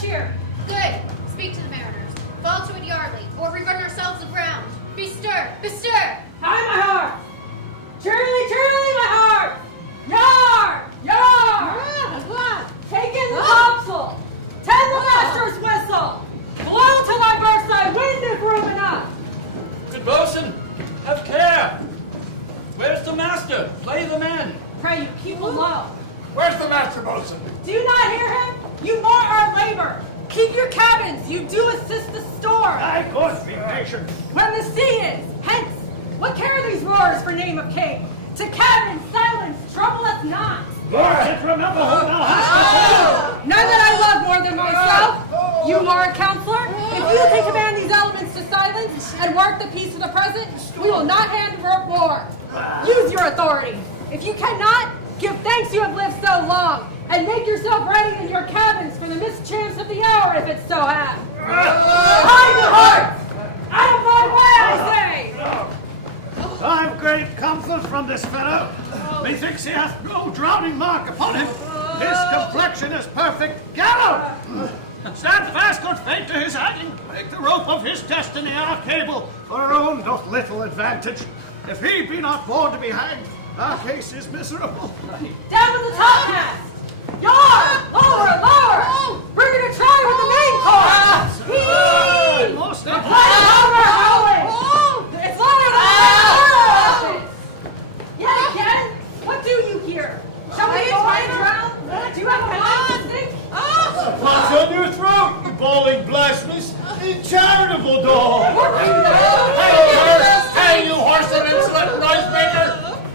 Cheer! Good. Speak to the mariners. Fall to it yardly, or we run ourselves aground. Bestir! Bestir! High my heart! Cheerily, cheerily, my heart! Yar! Yar! Take in the topsail! Tend the master's whistle! Blow till I burst thy wind if room enough! Good boatswain, have care! Where's the master? Play the men! Pray you, keep low. Where's the master, boatswain? Do you not hear him? You mar our labor. Keep your cabins. You do assist the storm. Thy course be patient. When the sea is, hence, what care these roars for name of king? To cabin, silence, trouble us not. Lord, remember who thou hast. None that I love more than myself. You are a counselor. If you can command these elements to silence and work the peace of the present, we will not hand war. Use your authority. If you cannot, give thanks you have lived so long. And make yourself ready in your cabins for the mischance of the hour, if it so have. Hide the heart! Out of my way, I say! I've great comfort from this fellow. Methinks he hath no drowning mark upon him. His complexion is perfect gallows. Stand fast, good fate, to his hanging. Make the rope of his destiny our cable, for our own doth little advantage. If he be not born to be hanged, our case is miserable. Down with the topmast! Yard! Lower! Lower! We're going to try with the main course! Heave! Most The power howling! It's longer than Yet again? What do you here? Shall we try and drown? Do you have a mind to think? What's on your throat, you bawling blasphemous, incharitable dog? Hey, you horse and insolent noise maker!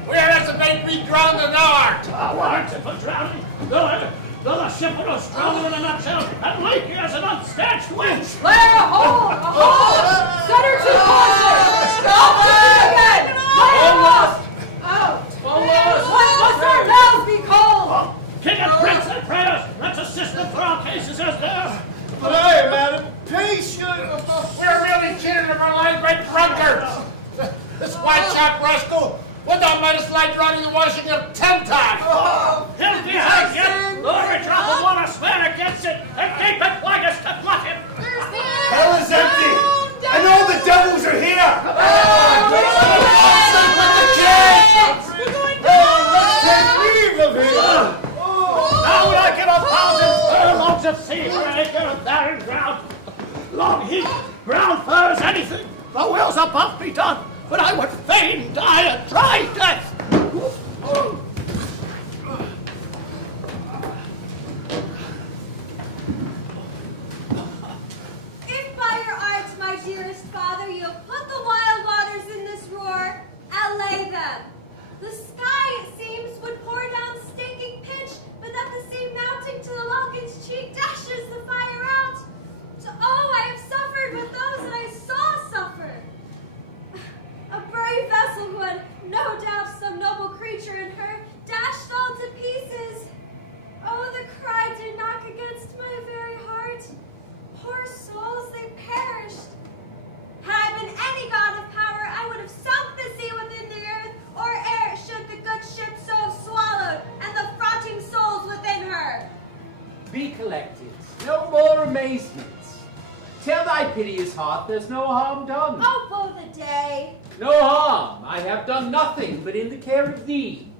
Where has the mate be drowned in art? Warrant it for drowning. Though the ship was drowned in a nutshell, and leaky as an unstanched winch. Let her a hold! A hold! Set her to courses! Stop it again! Let her lost! Let our bells be cold! King and prince and prayers, let's assist them for our cases as there. But I, madam, patient. We're really cheated of our lives by drunkards! This white-chap rascal would not let us lie drowning in Washington 10 times! He'll be hanged yet. Every drop of water swear against it, and keep it quietest to glut him. Hell is empty, and all the devils are here. Take leave of him. Now would I give 1,000 furlongs of sea for an acre of barren ground. Long heath, ground furs, anything. The will's above me done, but I would fain die a dry death. If by your arts, my dearest father, you'll put the wild waters in this roar, allay them. The sky, it seems, would pour down stinking pitch, but that the sea mounting to the Vulcan's cheek dashes the fire out. So, oh, I have suffered with those that I saw suffer. A brave vessel would, no doubt, some noble creature in her, dashed all to pieces. Oh, the cry did knock against my very heart. Poor souls, they perished. Had I been any god of power, I would have sunk the sea within the earth, or ere should the good ship so have swallowed, and the frotting souls within her. Be collected. No Tell thy piteous heart there's no harm done. Oh, both a day. No harm. I have done nothing but in the care of thee.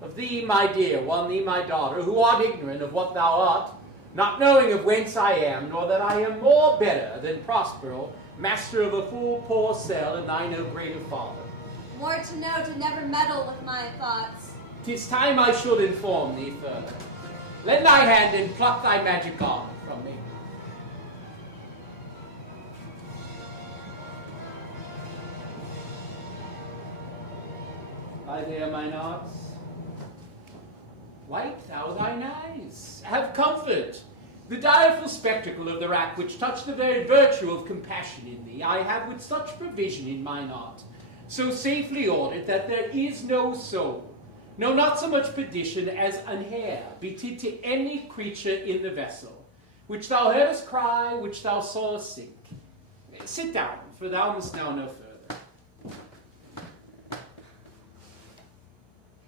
Of thee, my dear one, thee, my daughter, who art ignorant of what thou art, not knowing of whence I am, nor that I am more better than Prospero, master of a full poor cell, and thy no greater father. More to know to never meddle with my thoughts. 'Tis time I should inform thee further. Lend thy hand and pluck thy magic garment from me. Lie there, mine arts. Wipe thou thine eyes. Have comfort. The direful spectacle of the rack which touched the very virtue of compassion in thee, I have with such provision in mine art, so safely ordered that there is no soul, no, not so much perdition as an hair, betid to any creature in the vessel, which thou heardest cry, which thou sawest sink. Sit down, for thou must now know further.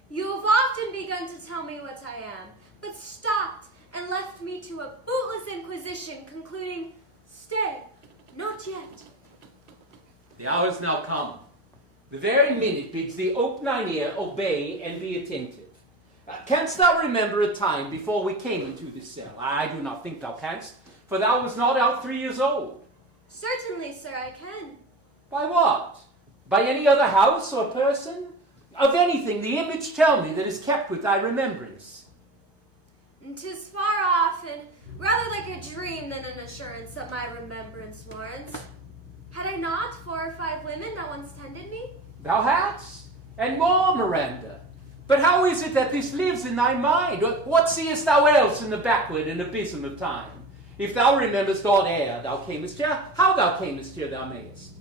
You have often begun to tell me what I am, but stopped and left me to a bootless inquisition, concluding, stay, not yet. The hour is now come. The very minute bids thee open thine ear, obey, and be attentive. Canst thou remember a time before we came into this cell? I do not think thou canst, for thou wast not out 3 years old. Certainly, sir, I can. By what? By any other house or person? Of anything, the image tell me that is kept with thy remembrance. 'Tis far off, and rather like a dream than an assurance that my remembrance warrants. Had I not 4 or 5 women that once tended me? Thou hadst, and more, Miranda. But how is it that this lives in thy mind? What seest thou else in the backward and abysm of time? If thou rememberst aught ere thou camest here, how thou camest here thou mayest.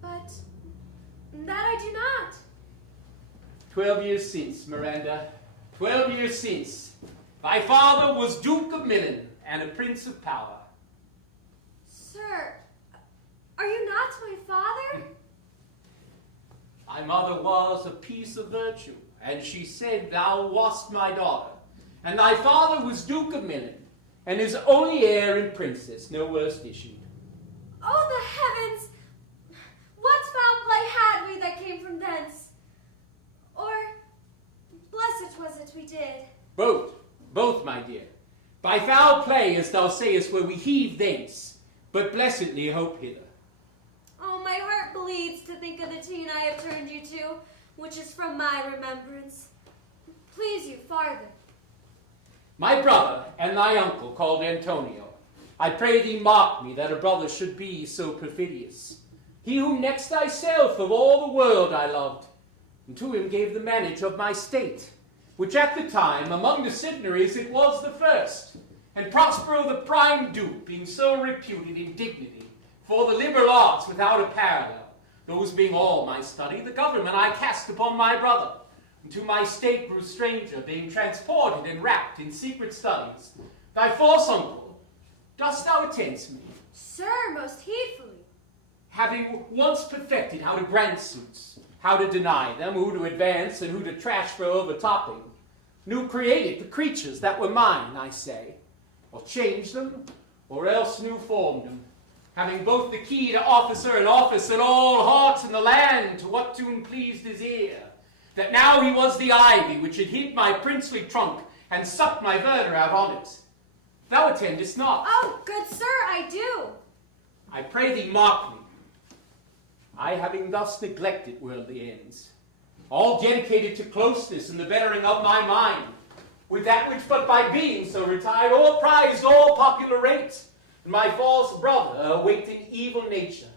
But that I do not. 12 years since, Miranda, 12 years since, thy father was Duke of Milan and a prince of power. Sir, are you not my father? Thy mother was a piece of virtue, and she said thou wast my daughter. And thy father was Duke of Milan, and his only heir and princess, no worse issued. Oh, the heavens! What foul play had we that came from thence? Or, blessed was it we did. Both, my dear. By foul play, as thou sayest, were we heaved thence, but blessedly hope hither. Oh, my heart bleeds to think of the teen I have turned you to, which is from my remembrance. Please you farther. My brother and thy uncle, called Antonio, I pray thee mark me that a brother should be so perfidious. He whom next thyself of all the world I loved, and to him gave the manage of my state, which at the time among the signories it was the first, and Prospero the prime duke, being so reputed in dignity, for the liberal arts without a parallel, those being all my study, the government I cast upon my brother, and to my state grew stranger, being transported and wrapped in secret studies. Thy false uncle, dost thou attend to me? Sir, most heedfully. Having once perfected how to grant suits, how to deny them, who to advance, and who to trash for overtopping, new created the creatures that were mine, I say, or changed them, or else new formed them, having both the key to officer and office and all hearts in the land to what tune pleased his ear, that now he was the ivy which had hid my princely trunk and sucked my verdure out on it. Thou attendest not. Oh, good sir, I do. I pray thee mark me. I, having thus neglected worldly ends, all dedicated to closeness and the bettering of my mind, with that which but by being so retired all prized all popular rates, and my false brother awaiting evil nature,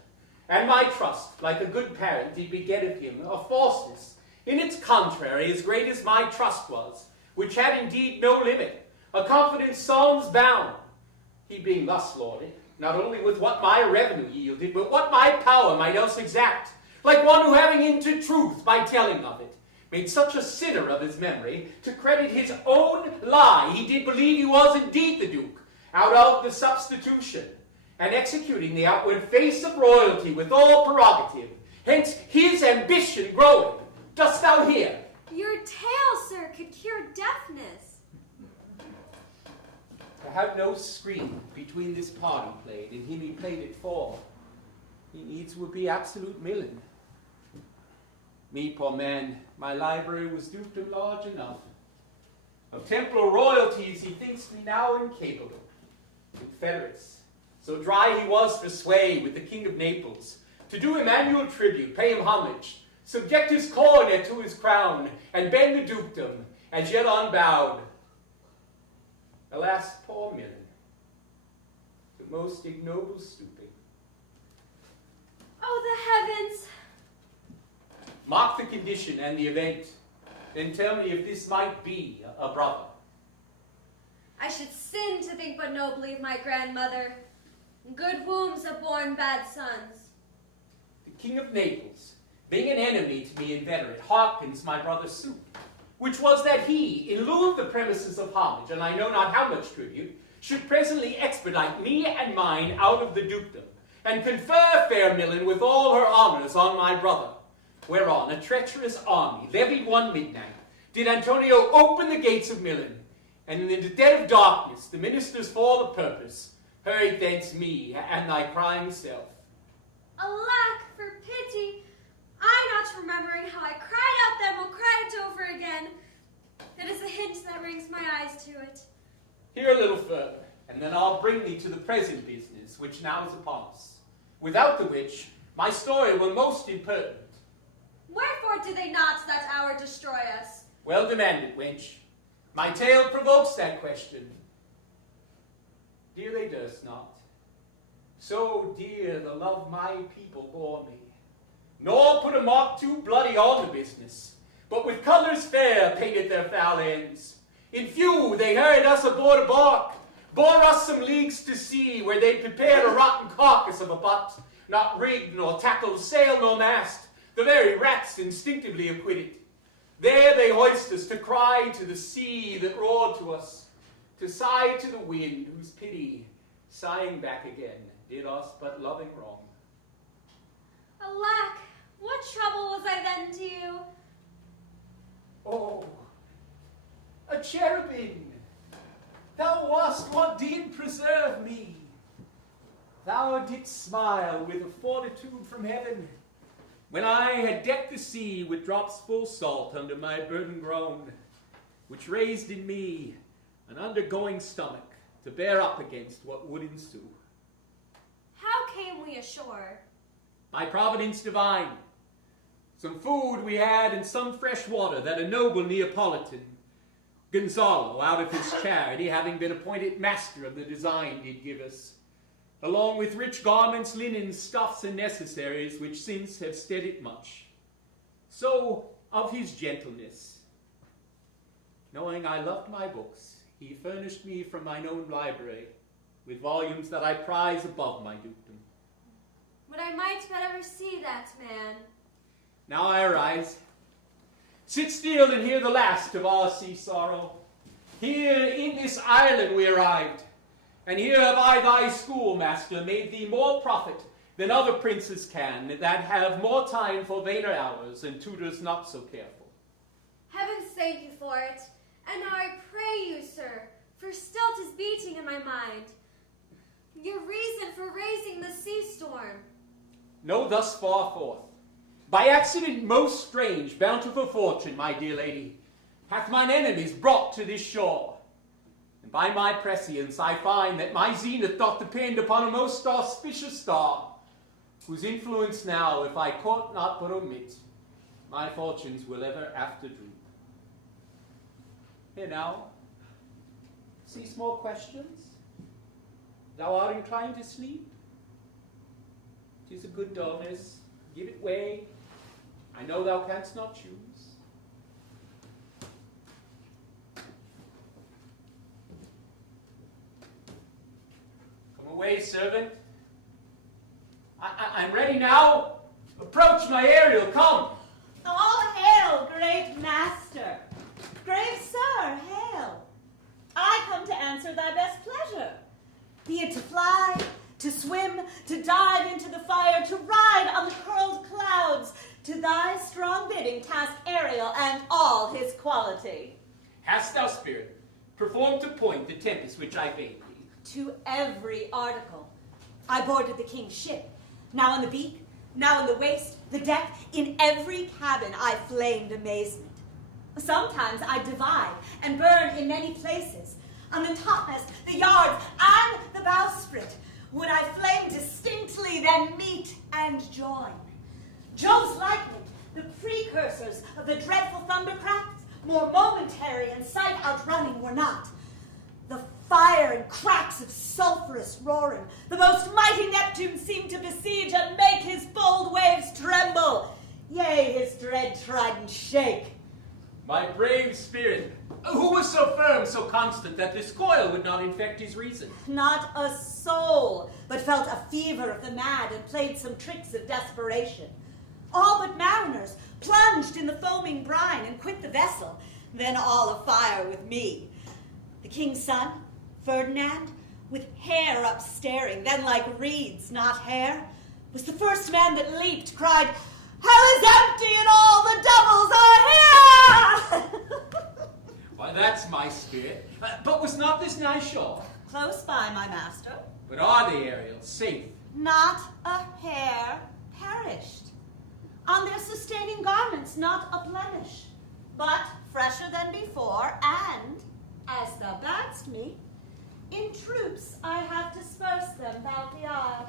and my trust, like a good parent, did beget of him a falseness, in its contrary, as great as my trust was, which had indeed no limit, a confidence sans bound, he being thus lauded, not only with what my revenue yielded, but what my power might else exact, like one who having into truth, by telling of it, made such a sinner of his memory, to credit his own lie, he did believe he was indeed the Duke, out of the substitution, and executing the outward face of royalty with all prerogative, hence his ambition growing. Dost thou hear? Your tale, sir, could cure deafness. to have no screen between this part he played and him he played it for. He needs would be absolute Milan. Me, poor man, my library was dukedom large enough. Of temporal royalties he thinks me now incapable. Confederates, so dry he was for sway with the king of Naples, to do him annual tribute, pay him homage, subject his coronet to his crown, and bend the dukedom, as yet unbowed. Alas, poor Milan, the most ignoble stooping. Oh, the heavens! Mark the condition and the event, then tell me if this might be a brother. I should sin to think but nobly of my grandmother. Good wombs have borne bad sons. The king of Naples, being an enemy to me inveterate, hearkens my brother's suit, which was that he, in lieu of the premises of homage, and I know not how much tribute, should presently expedite me and mine out of the dukedom, and confer fair Milan with all her honours on my brother. Whereon a treacherous army, levied one midnight, did Antonio open the gates of Milan, and in the dead of darkness the ministers for the purpose hurried thence me and thy crying self. Alack, for pity! I not remembering how I cried out then will cry it over again. It is a hint that brings my eyes to it. Hear a little further, and then I'll bring thee to the present business which now is upon us, without the which my story were most impertinent. Wherefore did they not that hour destroy us? Well demanded, wench. My tale provokes that question. Dear they durst not. So dear the love my people bore me. Nor put a mark too bloody on the business, but with colours fair painted their foul ends. In few they hurried us aboard a bark, bore us some leagues to sea, where they prepared a rotten carcass of a butt, not rigged, nor tackled, sail, nor mast, the very rats instinctively acquitted. There they hoist us to cry to the sea that roared to us, to sigh to the wind whose pity, sighing back again, did us but loving wrong. Alack, what trouble was I then to you? Oh, a cherubim, thou wast what did preserve me. Thou didst smile with a fortitude from heaven, when I had decked the sea with drops full salt under my burden groan, which raised in me an undergoing stomach to bear up against what would ensue. How came we ashore? By providence divine, some food we had and some fresh water that a noble Neapolitan, Gonzalo, out of his charity, having been appointed master of the design, did give us, along with rich garments, linens, stuffs, and necessaries, which since have steadied much. So of his gentleness. Knowing I loved my books, he furnished me from mine own library with volumes that I prize above my dukedom. Would I might but ever see that man. Now I arise. Sit still and hear the last of our sea sorrow. Here in this island we arrived, and here have I, thy schoolmaster, made thee more profit than other princes can, that have more time for vainer hours, and tutors not so careful. Heaven thank you for it. And now I pray you, sir, for still 'tis beating in my mind, your reason for raising the sea storm. Know thus far forth, by accident most strange, bountiful fortune, my dear lady, hath mine enemies brought to this shore. And by my prescience I find that my zenith doth depend upon a most auspicious star, whose influence now, if I court not but omit, my fortunes will ever after droop. Here now, cease more questions. Thou art inclined to sleep. 'Tis a good dullness. Give it way. I know thou canst not choose. Come away, servant. I'm ready now. Approach my Ariel, come. All hail, great master. Grave sir, hail. I come to answer thy best pleasure. Be it to fly, to swim, to dive into the fire, to ride on the curled clouds, to thy strong bidding task Ariel and all his quality. Hast thou spirit? Perform to point the Tempest which I bade thee. To every article. I boarded the king's ship, now in the beak, now in the waist, the deck, in every cabin I flamed amazement. Sometimes I divide and burn in many places. On the topmast, the yards, and the bowsprit, would I flame distinctly, then meet and join. Jove's lightning, the precursors of the dreadful thundercracks, more momentary and sight outrunning were not. The fire and cracks of sulphurous roaring, the most mighty Neptune seemed to besiege and make his bold waves tremble, yea, his dread trident shake. My brave spirit, who was so firm, so constant, that this coil would not infect his reason? Not a soul, but felt a fever of the mad and played some tricks of desperation. All but mariners plunged in the foaming brine and quit the vessel, then all afire with me. The king's son, Ferdinand, with hair upstaring, then like reeds, not hair, was the first man that leaped, cried, "Hell is empty and all the devils are here!" Why, that's my spirit. But was not this nigh shore? Close by, my master. But are the Ariels safe? Not a hair perished. On their sustaining garments not a blemish, but fresher than before, and, as thou badst me, in troops I have dispersed them about the isle.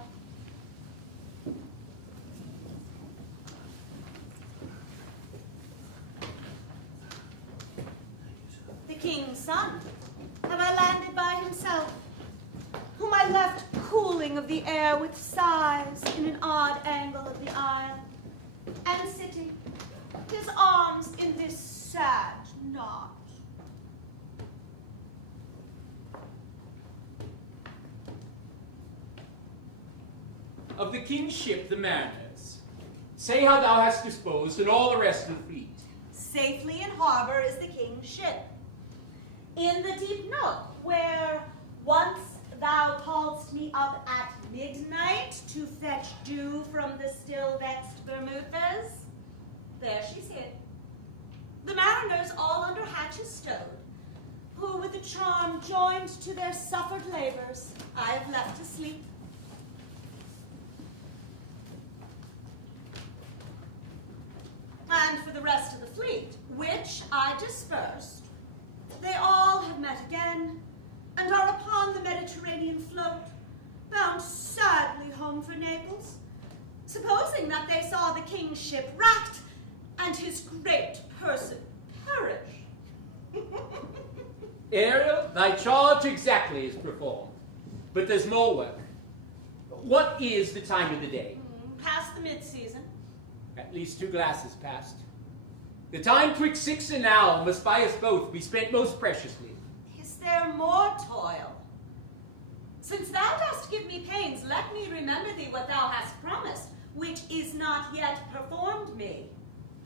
The king's son have I landed by himself, whom I left cooling of the air with sighs in an odd angle of the isle, and sitting, his arms in this sad knot. Of the king's ship, the mariners, say how thou hast disposed and all the rest of the fleet. Safely in harbor is the king's ship, in the deep nook where once thou calledst me up at midnight to fetch dew from the still vexed Bermudas. There she's hid. The mariners all under hatches stowed, who with a charm joined to their suffered labors I have left to sleep. And for the rest of the fleet, which I dispersed, they all have met again, and are upon the Mediterranean float, bound sadly home for Naples, supposing that they saw the king's ship wrecked, and his great person perish. Ariel, thy charge exactly is performed, but there's more work. What is the time of the day? Past the mid-season. At least 2 glasses past. The time 'twixt 6 and now must by us both be spent most preciously. Is there more toil? Since thou dost give me pains, let me remember thee what thou hast promised, which is not yet performed me.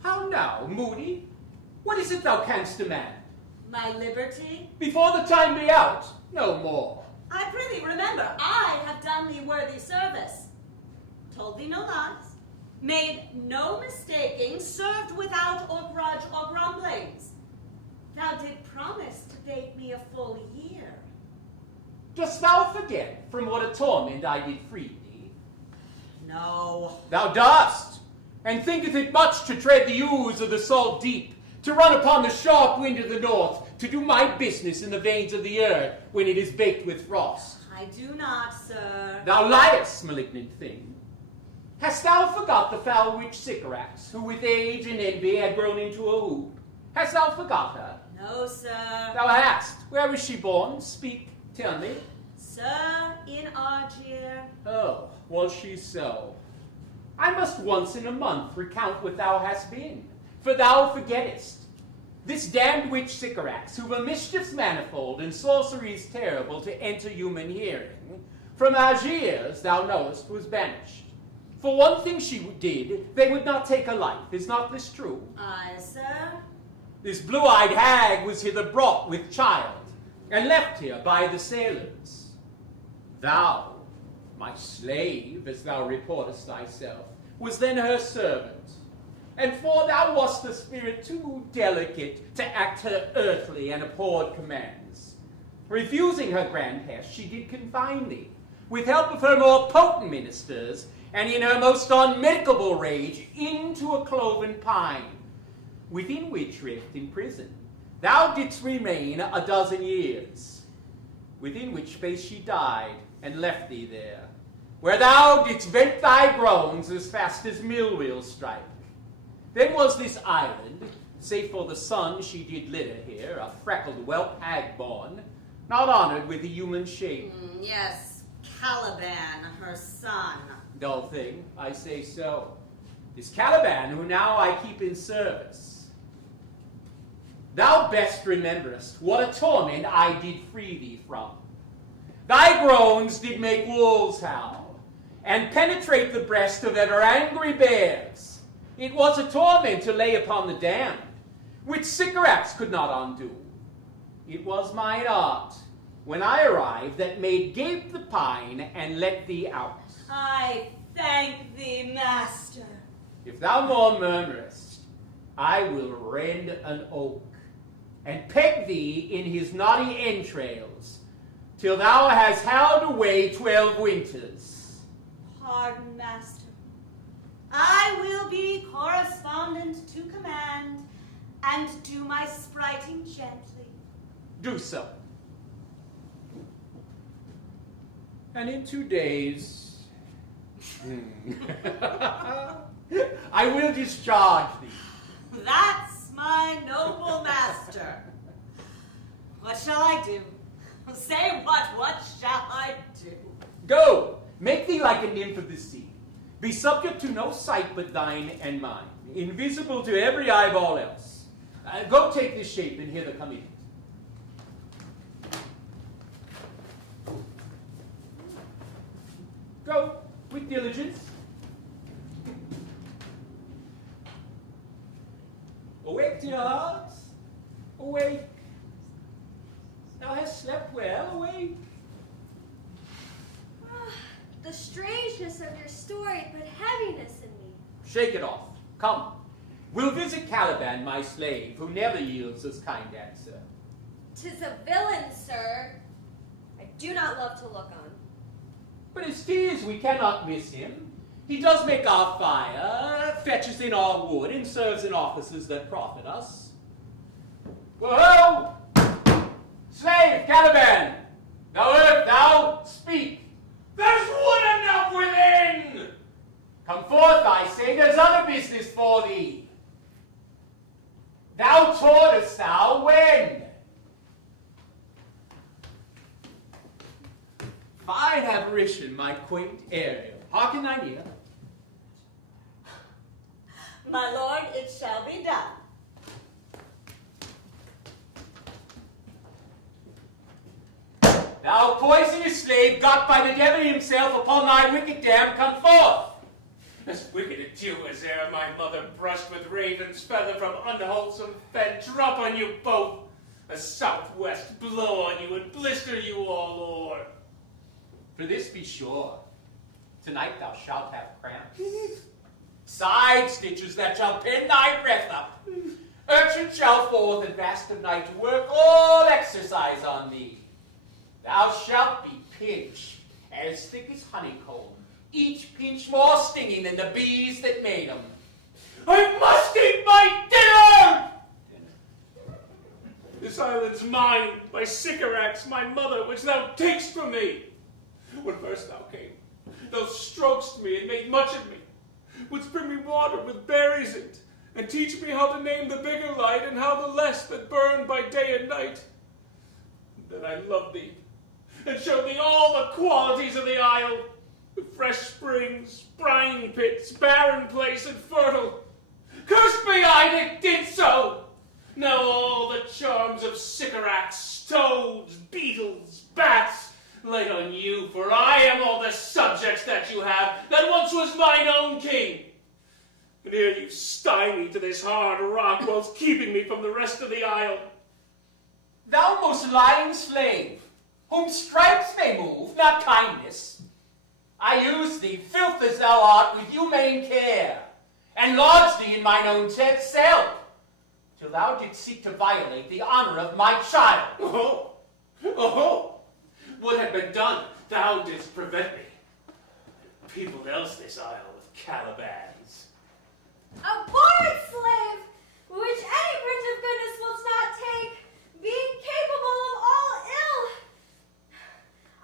How now, moody? What is it thou canst demand? My liberty? Before the time be out, no more. I prithee remember, I have done thee worthy service, told thee no lies, made no mistaking, served without or grudge or grumblings. Thou did promise to bake me a full year. Dost thou forget from what a torment I did free thee? No. Thou dost, and thinketh it much to tread the ooze of the salt deep, to run upon the sharp wind of the north, to do my business in the veins of the earth when it is baked with frost. I do not, sir. Thou liest, malignant thing. Hast thou forgot the foul witch Sycorax, who with age and envy had grown into a hoop? Hast thou forgot her? No, sir. Thou hast. Where was she born? Speak, tell me. Sir, in Argier. Oh, was she so? I must once in a month recount what thou hast been, for thou forgettest. This damned witch Sycorax, who were mischiefs manifold and sorceries terrible to enter human hearing, from Algiers, thou knowest, was banished. For one thing she did, they would not take her life. Is not this true? Aye, sir. This blue-eyed hag was hither brought with child, and left here by the sailors. Thou, my slave, as thou reportest thyself, was then her servant. And for thou wast a spirit too delicate to act her earthly and abhorred commands, Refusing her grand hest, she did confine thee, with help of her more potent ministers, and in her most unmitigable rage, into a cloven pine, within which rift in prison thou didst remain 12 years, within which space she died, and left thee there, where thou didst vent thy groans as fast as mill wheels strike. Then was this island, save for the son she did litter here, a freckled whelp hag born, not honoured with the human shape. Yes, Caliban, her son. Dull thing, I say so. 'Tis Caliban who now I keep in service. Thou best rememberest what a torment I did free thee from. Thy groans did make wolves howl, and penetrate the breast of ever angry bears. It was a torment to lay upon the damned, which Sycorax could not undo. It was mine art, when I arrived, that made gape the pine and let thee out. I thank thee, master. If thou more murmurest, I will rend an oak, and peg thee in his knotty entrails, till thou hast howled away 12 winters. Pardon, master. I will be correspondent to command, and do my spriting gently. Do so. And in 2 days, I will discharge thee. That's my noble master. What shall I do? Say what shall I do? Go, make thee like a nymph of the sea. Be subject to no sight but thine and mine, invisible to every eyeball else. Go take this shape and hither come in. Go, with diligence. Awake, dear heart. Awake. Thou hast slept well. Awake. The strangeness of your story put heaviness in me. Shake it off. Come. We'll visit Caliban, my slave, who never yields us kind answer. 'Tis a villain, sir. I do not love to look on. But as 'tis, we cannot miss him. He does make our fire, fetches in our wood, and serves in offices that profit us. Whoa! Slave, Caliban! Thou speak! There's wood enough within! Come forth, I say, there's other business for thee. Thou toldest thou when? Fine apparition, my quaint Ariel. Hearken thine ear. My lord, it shall be done. Thou poisonous slave, got by the devil himself upon thy wicked dam, come forth. As wicked a dew as e'er my mother brushed with raven's feather from unwholesome fen, drop on you both, a southwest blow on you and blister you all o'er. For this be sure, tonight thou shalt have cramps, side stitches that shall pin thy breath up. Urchin shall forth and vast of night to work all exercise on thee. Thou shalt be pinched as thick as honeycomb, each pinch more stinging than the bees that made 'em. I must eat my dinner! This island's mine, by Sycorax, my mother, which thou takest from me. When first thou came, thou strokest me and made much of me, wouldst bring me water with berries in it, and teach me how to name the bigger light and how the less that burn by day and night. Then I loved thee, and showed thee all the qualities of the isle, the fresh springs, brine pits, barren place, and fertile. Cursed be I that did so! Now all the charms of Sycorax, toads, beetles, bats, light on you, for I am all the subjects that you have, that once was mine own king. And here you sty me to this hard rock, whilst keeping me from the rest of the isle. Thou most lying slave, whom stripes may move, not kindness. I use thee, filth as thou art, with humane care, and lodge thee in mine own self, till thou didst seek to violate the honor of my child. Oh, Oh, what had been done, thou didst prevent me. Peopled else this isle with Calibans. A born slave, which any prince of goodness will not take, being capable of all ill.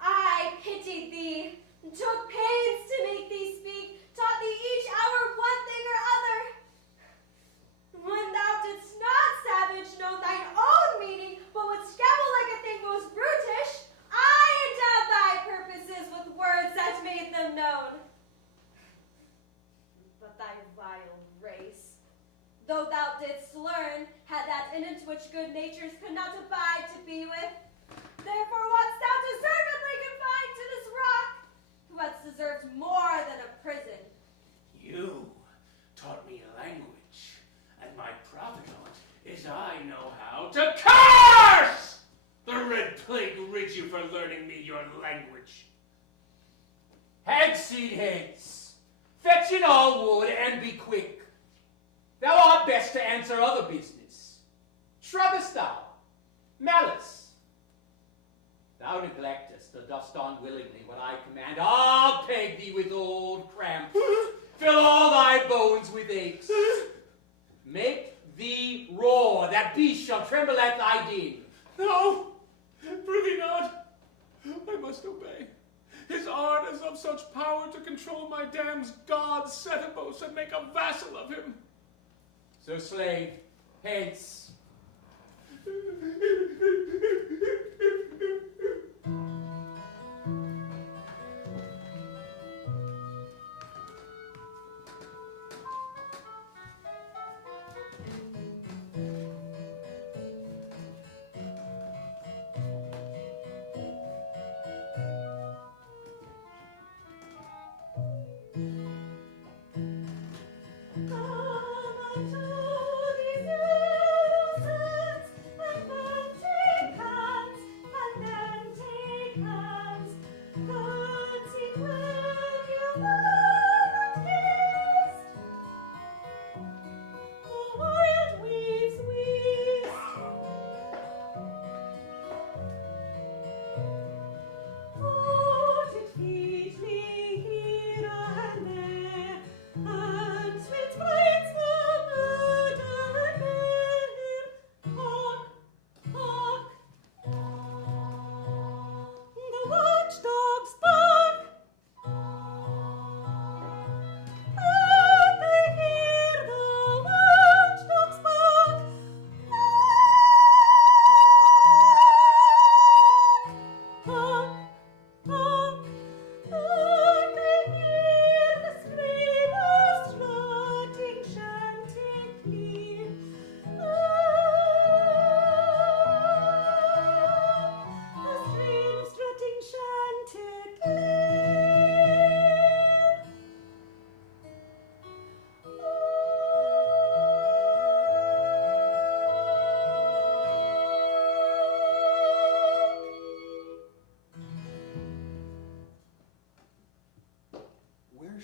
I pitied thee, took pains to make thee speak, taught thee each hour one thing or other. When thou didst not savage know thine own meaning, but would scowl like a thing most brutish, I endowed thy purposes with words that made them known. But thy vile race, though thou didst learn, had that in it which good natures could not abide to be with. Therefore wast thou deservedly confined to this rock, who hadst deserved more than a prison. You taught me language, and my provenance is I know how to curse! The red plague rid you for learning me your language. Hagseed hence, fetch in all wood and be quick. Thou art best to answer other business. Shrubbest thou, malice? Thou neglectest, or dost unwillingly what I command. I'll peg thee with old cramps, fill all thy bones with aches. Make thee roar, that beast shall tremble at thy din. No, prithee not. I must obey. His art is of such power to control my damned god Setebos and make a vassal of him. So slave, hence.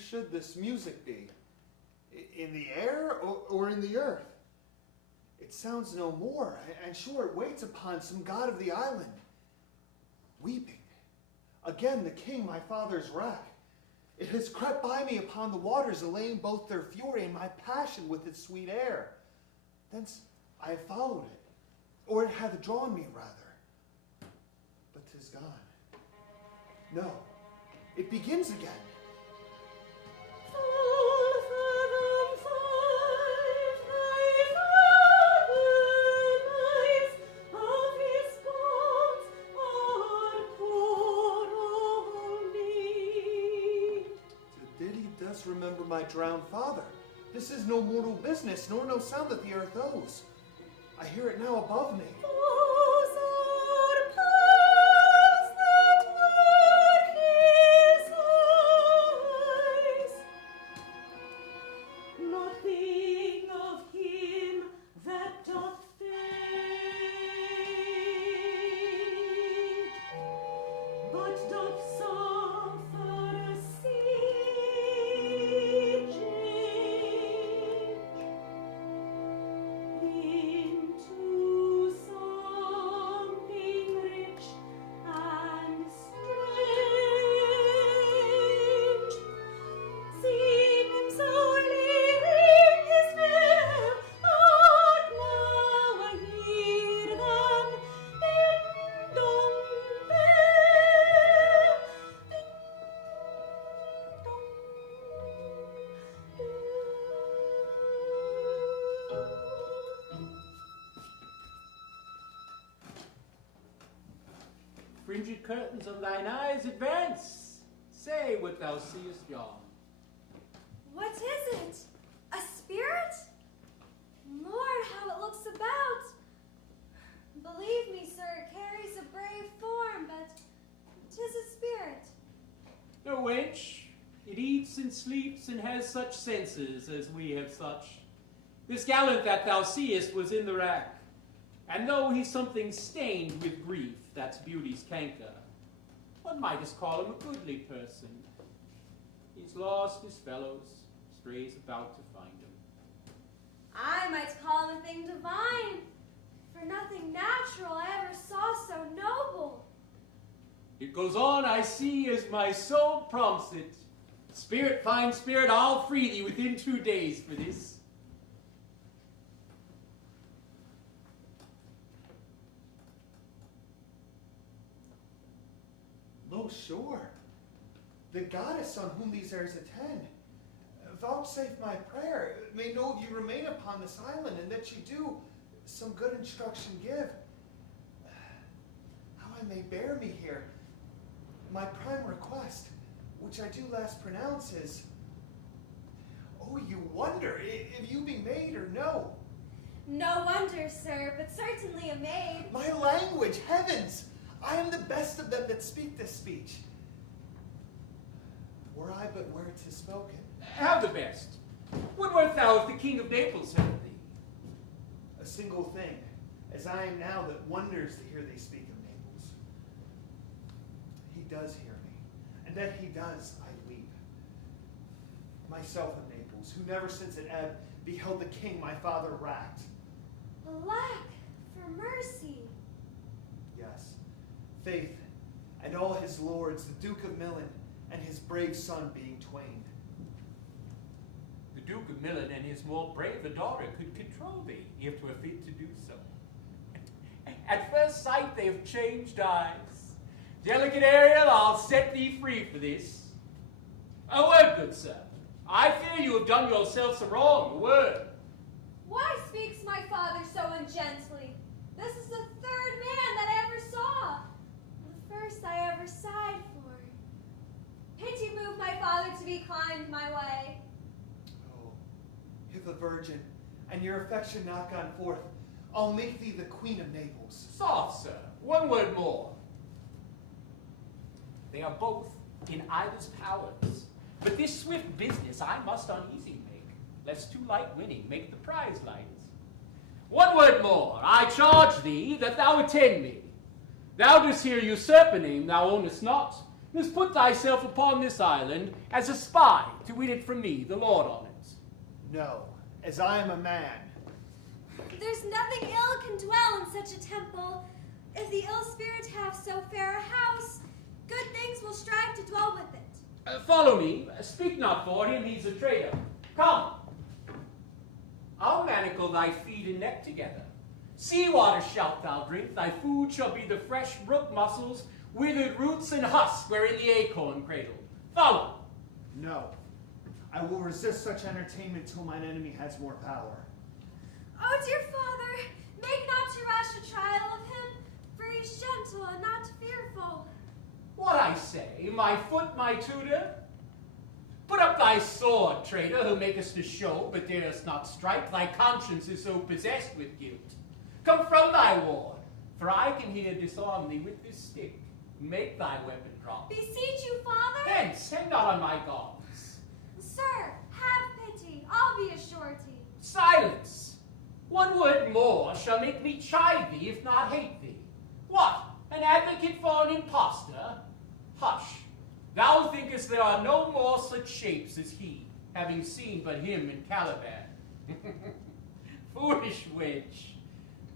Should this music be? In the air or in the earth? It sounds no more, and sure it waits upon some god of the island. Weeping. Again the king, my father's wrack. It has crept by me upon the waters, allaying both their fury and my passion with its sweet air. Thence I have followed it, or it hath drawn me rather. But 'tis gone. No, it begins again. Remember my drowned father. This is no mortal business, nor no sound that the earth owes. I hear it now above me. Into rigid curtains of thine eyes advance. Say what thou seest yon. What is it? A spirit? Lord, how it looks about. Believe me, sir, it carries a brave form, but 'tis a spirit. No wench, it eats and sleeps and has such senses as we have such. This gallant that thou seest was in the rack, and though he's something stained with grief, that's beauty's canker, one might as call him a goodly person. He's lost his fellows, strays about to find him. I might call him a thing divine, for nothing natural I ever saw so noble. It goes on, I see, as my soul prompts it. Spirit, fine spirit, I'll free thee within 2 days for this. Most sure. The goddess on whom these airs attend, vouchsafe my prayer, may know you remain upon this island, and that you do some good instruction give. How I may bear me here. My prime request, which I do last pronounce, is, oh, you wonder if you be maid or no. No wonder, sir, but certainly a maid. My language, heavens! I am the best of them that speak this speech. Were I but where 'tis spoken. How the best? What wert thou if the King of Naples heard thee? A single thing, as I am now, that wonders to hear thee speak of Naples. He does hear me, and that he does, I weep. Myself of Naples, who never since it ebbed beheld the king my father racked. Alack, for mercy. Yes, faith, and all his lords, the Duke of Milan, and his brave son being twain. The Duke of Milan and his more brave daughter could control thee, if 'twere fit to do so. At first sight they have changed eyes. Delicate Ariel, I'll set thee free for this. A word, good sir. I fear you have done yourselves a wrong. A word. Why speaks my father so ungently? This is the third man that I ever saw. The first I ever sighed for. Pity moved my father to be kind my way. Oh, if a virgin, and your affection not gone forth, I'll make thee the Queen of Naples. Soft, sir. One word more. They are both in either's powers. But this swift business I must uneasy make, lest too light winning make the prize light. One word more. I charge thee that thou attend me. Thou dost here usurp a name thou ownest not. Dost put thyself upon this island as a spy to win it from me, the Lord on it. No, as I am a man. There's nothing ill can dwell in such a temple. If the ill spirit have so fair a house, good things will strive to dwell with it. Follow me. Speak not for him, he's a traitor. Come. I'll manacle thy feet and neck together. Sea water shalt thou drink, thy food shall be the fresh brook mussels, withered roots and husks wherein the acorn cradled. Follow. No, I will resist such entertainment till mine enemy has more power. Oh, dear father, make not too rash a trial of him, for he's gentle and not fearful. What I say, my foot, my tutor? Put up thy sword, traitor, who makest a show, but darest not strike. Thy conscience is so possessed with guilt. Come from thy ward, for I can here disarm thee with this stick, and make thy weapon drop. Beseech you, father. Hence, hang not on my garments. Sir, have pity, I'll be a surety. Silence! One word more shall make me chide thee, if not hate thee. What? An advocate for an impostor? Hush. Thou thinkest there are no more such shapes as he, having seen but him in Caliban. Foolish wench.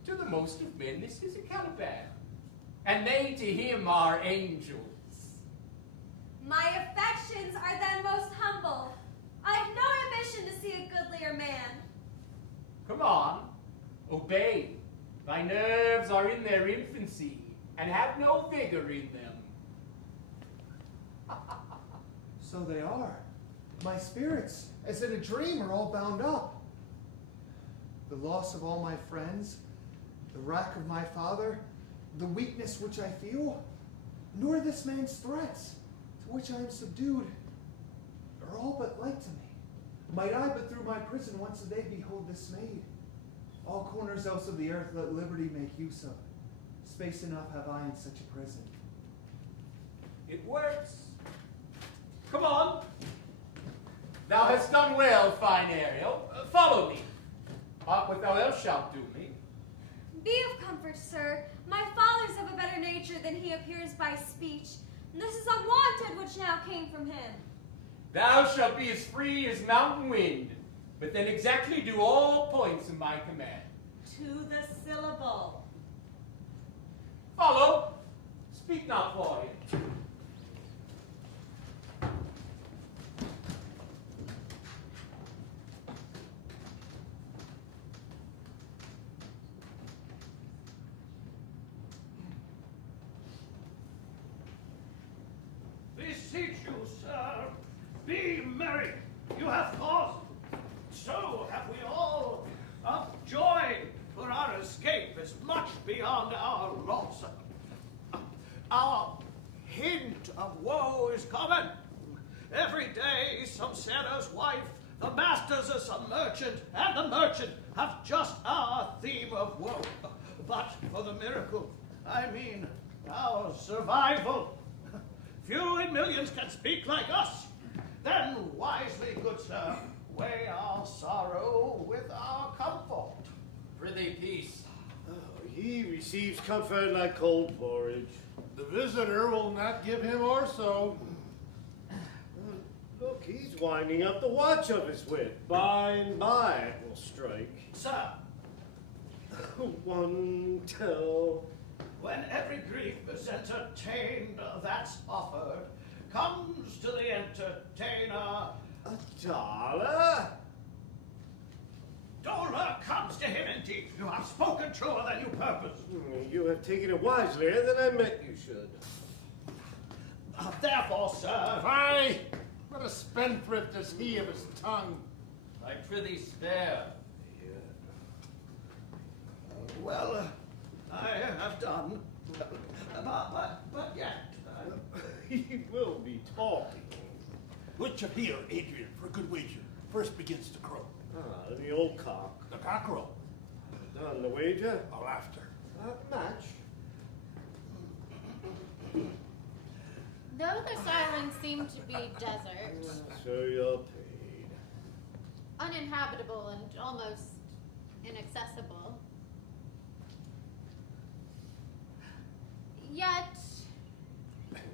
To the most of men this is a Caliban, and they to him are angels. My affections are then most humble. I've no ambition to see a goodlier man. Come on, obey. Thy nerves are in their infancy, and have no vigor in them. So they are. My spirits, as in a dream, are all bound up. The loss of all my friends, the wrack of my father, the weakness which I feel, nor this man's threats, to which I am subdued, are all but light to me. Might I but through my prison once a day behold this maid. All corners else of the earth let liberty make use of. Space enough have I in such a prison. It works. Come on. Thou hast done well, fine Ariel. Follow me. What thou else shalt do me. Be of comfort, sir. My father's of a better nature than he appears by speech. And this is unwonted which now came from him. Thou shalt be as free as mountain wind, but then exactly do all points of my command. To the syllable. Follow. Speak not for him. Beseech you, sir, be merry. You have cause. So have we all. Of joy, for our escape is much beyond our loss. Our hint of woe is common. Every day some sailor's wife, the master's is some merchant, and the merchant have just our theme of woe. But for the miracle, I mean our survival. Few in millions can speak like us. Then wisely, good sir, weigh our sorrow with our comfort. Prithee, peace. Oh, he receives comfort like cold porridge. The visitor will not give him or so. Look, he's winding up the watch of his wit. By and by it will strike. Sir, One tell. when every grief is entertained that's offered, comes to the entertainer $1. Dolor comes to him indeed. You have spoken truer than you purpose. You have taken it wiselier than I meant you should. Therefore, sir, Fie! What a spendthrift is he of his tongue. I prithee spare. well, I have done. But yet, He will be talking. Which of here, Adrian, for a good wager, first begins to crow? The old cock. The cockerel. On the wager? I'll after. Match. Though this island seemed to be desert, So you're paid. uninhabitable and almost inaccessible, yet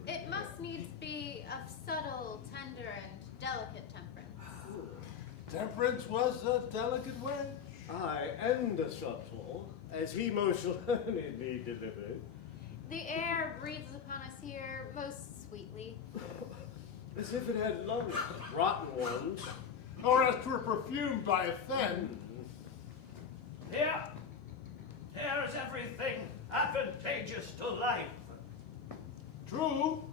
it must needs be of subtle, tender, and delicate temperance. Temperance was a delicate wench. Aye, and a subtle, as he most learnedly delivered. The air breathes upon us here most sweetly. As if it had lungs, rotten ones. Or as 'twere perfumed by a fen. here is everything advantageous to life. True,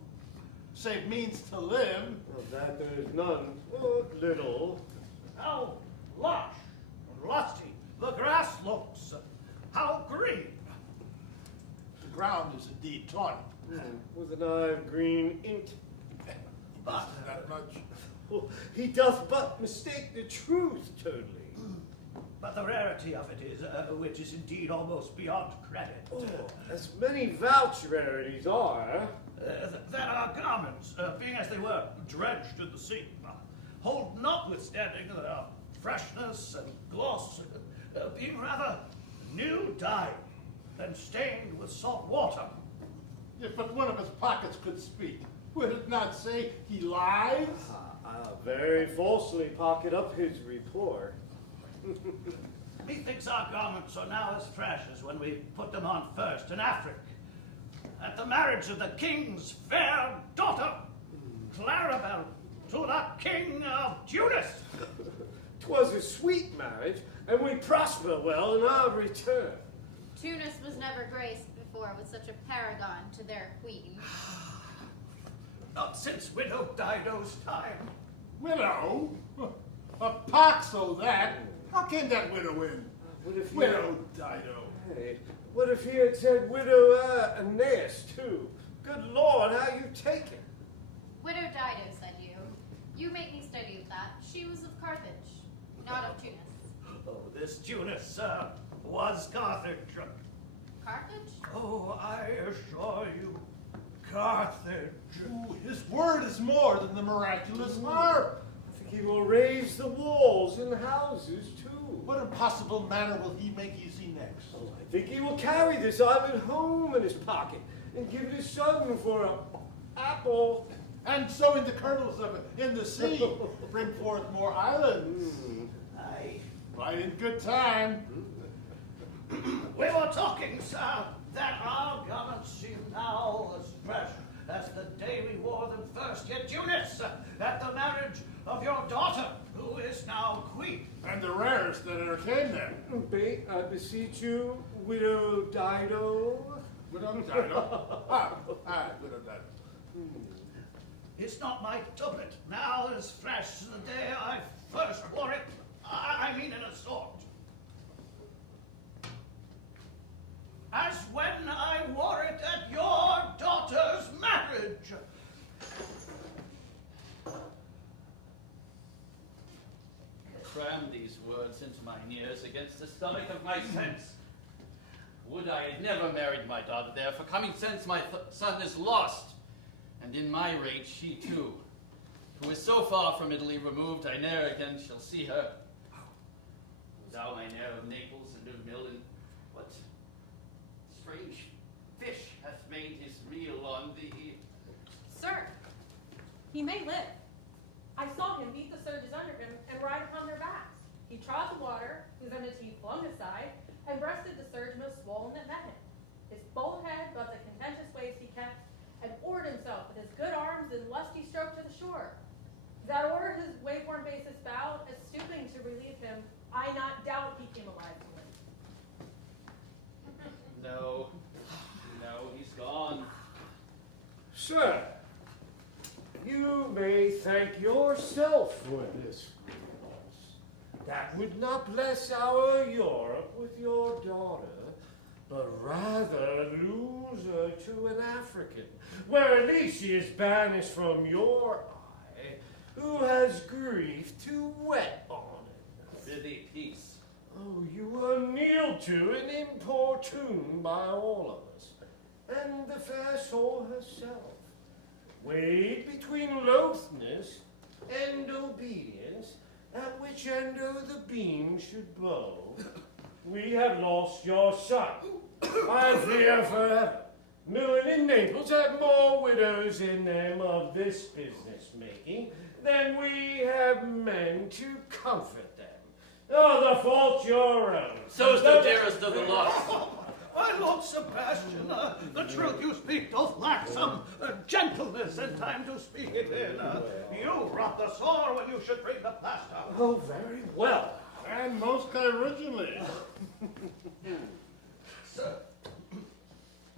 save means to live. Of that there is none. Oh, little. How lush and lusty the grass looks. How green. The ground is indeed tawny. With an eye of green int. But Not much. Oh, he doth but mistake the truth totally. But the rarity of it is, which is indeed almost beyond credit. Oh, as many vouch rarities are. That our garments, being as they were drenched in the sea, hold notwithstanding their freshness and gloss, being rather new dye than stained with salt water. If but one of his pockets could speak, would it not say he lies? Very falsely pocket up his report. Methinks our garments are now as fresh as when we put them on first in Africa, at the marriage of the king's fair daughter, Clarabel, to the king of Tunis. 'Twas a sweet marriage, and we prosper well in our return. Tunis was never graced before with such a paragon to their queen. Not since widow Dido's time. Widow? A pox o' that. How came that widow in? What if he Widow Dido. Hey, what if he had said widow Aeneas too? Good Lord, how you take it? Widow Dido, said you. You make me study of that. She was of Carthage, not of Tunis. Oh, this Tunis, was Carthage. Carthage? Oh, I assure you, Carthage. Ooh, his word is more than the miraculous harp. I think he will raise the walls and houses too. What impossible manner will he make you see next? Oh, I think he will carry this island home in his pocket and give it his son for an apple. And sowing the kernels of it in the sea, bring forth more islands. Aye. Right in good time. We were talking, sir, that our garments seem now as fresh as the day we wore them first at Tunis, at the marriage of your daughter, who is now queen. And the rarest that ever came there. I beseech you, Widow Dido. Widow Dido? Aye, Widow Dido. Is not my doublet now as fresh as the day I first wore it? I mean in a sort. As when I wore it at your daughter's marriage. Cram these words into my ears against the stomach of my sense. Would I had never married my daughter there, for coming sense my son is lost, and in my rage she too, who is so far from Italy removed, I ne'er again shall see her. Thou, mine heir of Naples and of Milan, what strange fish hath made his reel on thee? Sir, he may live. I saw him beat the surges under him and ride upon their backs. He trod the water, whose enmity flung aside, and breasted the surge most swollen that met him. His bold head above the contentious waves he kept, and oared himself with his good arms in lusty stroke to the shore. That o'er his wave-worn basis bowed, as stooping to relieve him, I not doubt he came alive to live. No, he's gone. Sir, you may thank yourself for this loss. That would not bless our Europe with your daughter, but rather lose her to an African, where at least she is banished from your eye, who has grief to wet on it. Prithee, peace. Oh, you are kneeled to and importuned by all of us, and the fair soul herself, weighed between loathness and obedience, at which end o' the beam should blow. We have lost your son, I fear forever. Milan and Naples have more widows in them of this business making than we have men to comfort them. Oh, the fault's your own. So's the dearest of the lost. My Lord Sebastian, the truth you speak doth lack some gentleness and time to speak it in. You wrought the sore when you should bring the plaster. Oh, very well. And most originally. Sir,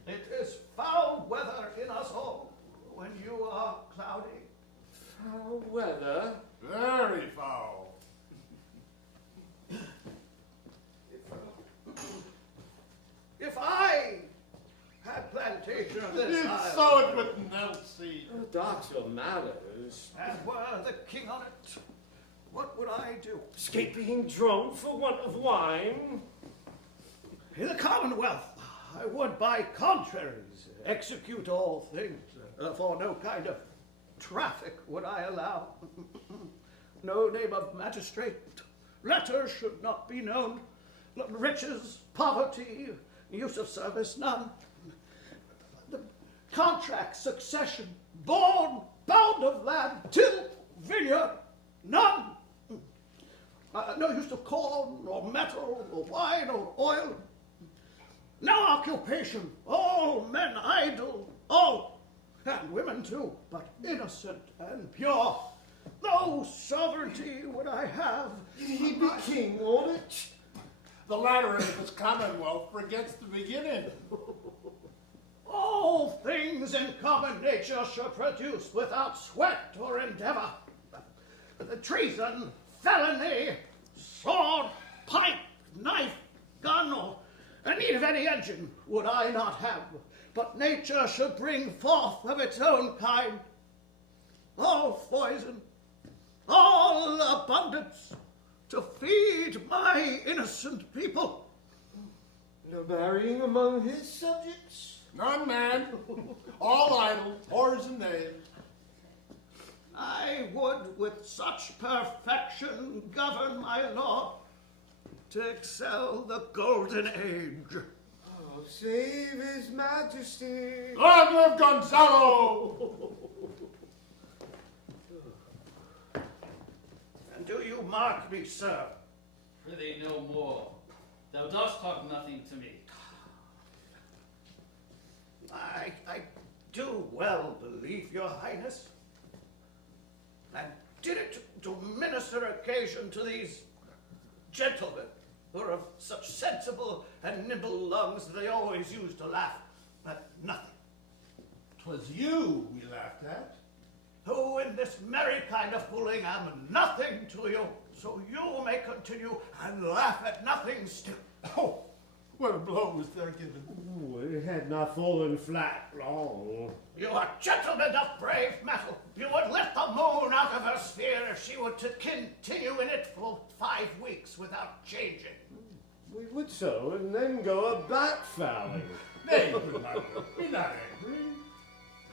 it is foul weather in us all when you are cloudy. Foul weather? Very foul. If I had plantation of this You'd island, sow it with milk seed. Oh, doctor matters. and were the king on it, what would I do? Escape being drunk for want of wine? In the Commonwealth, I would by contraries execute all things, for no kind of traffic would I allow. No name of magistrate, letters should not be known, riches, poverty, use of service, none. The contract, succession, born, bound of land, till, vineyard, none. No use of corn, or metal, or wine, or oil. No occupation, all men idle, all, and women too, but innocent and pure. No sovereignty would I have. He be king, won't it? The latter end of this commonwealth forgets the beginning. All things in common nature should produce without sweat or endeavor. The treason, felony, sword, pipe, knife, gun, or need of any engine would I not have, but nature should bring forth of its own kind. All poison, all abundance, to feed my innocent people. No marrying among his subjects? None, man. All idle, whores and knaves. I would with such perfection govern my lord, to excel the golden age. Oh, save his majesty. Long live Gonzalo! And do you mark me, sir? Prithee no more. Thou dost talk nothing to me. I do well believe, your highness. And did it to minister occasion to these gentlemen, who are of such sensible and nimble lungs that they always used to laugh at nothing. 'Twas you we laughed at. Who in this merry kind of fooling am nothing to you, so you may continue and laugh at nothing still. Oh, what a blow was there given. Ooh, it had not fallen flat long. You are gentlemen of brave metal. You would lift the moon out of her sphere if she were to continue in it for 5 weeks without changing. We would so, and then go a bat-fouling. Nay, good my lord, be not angry.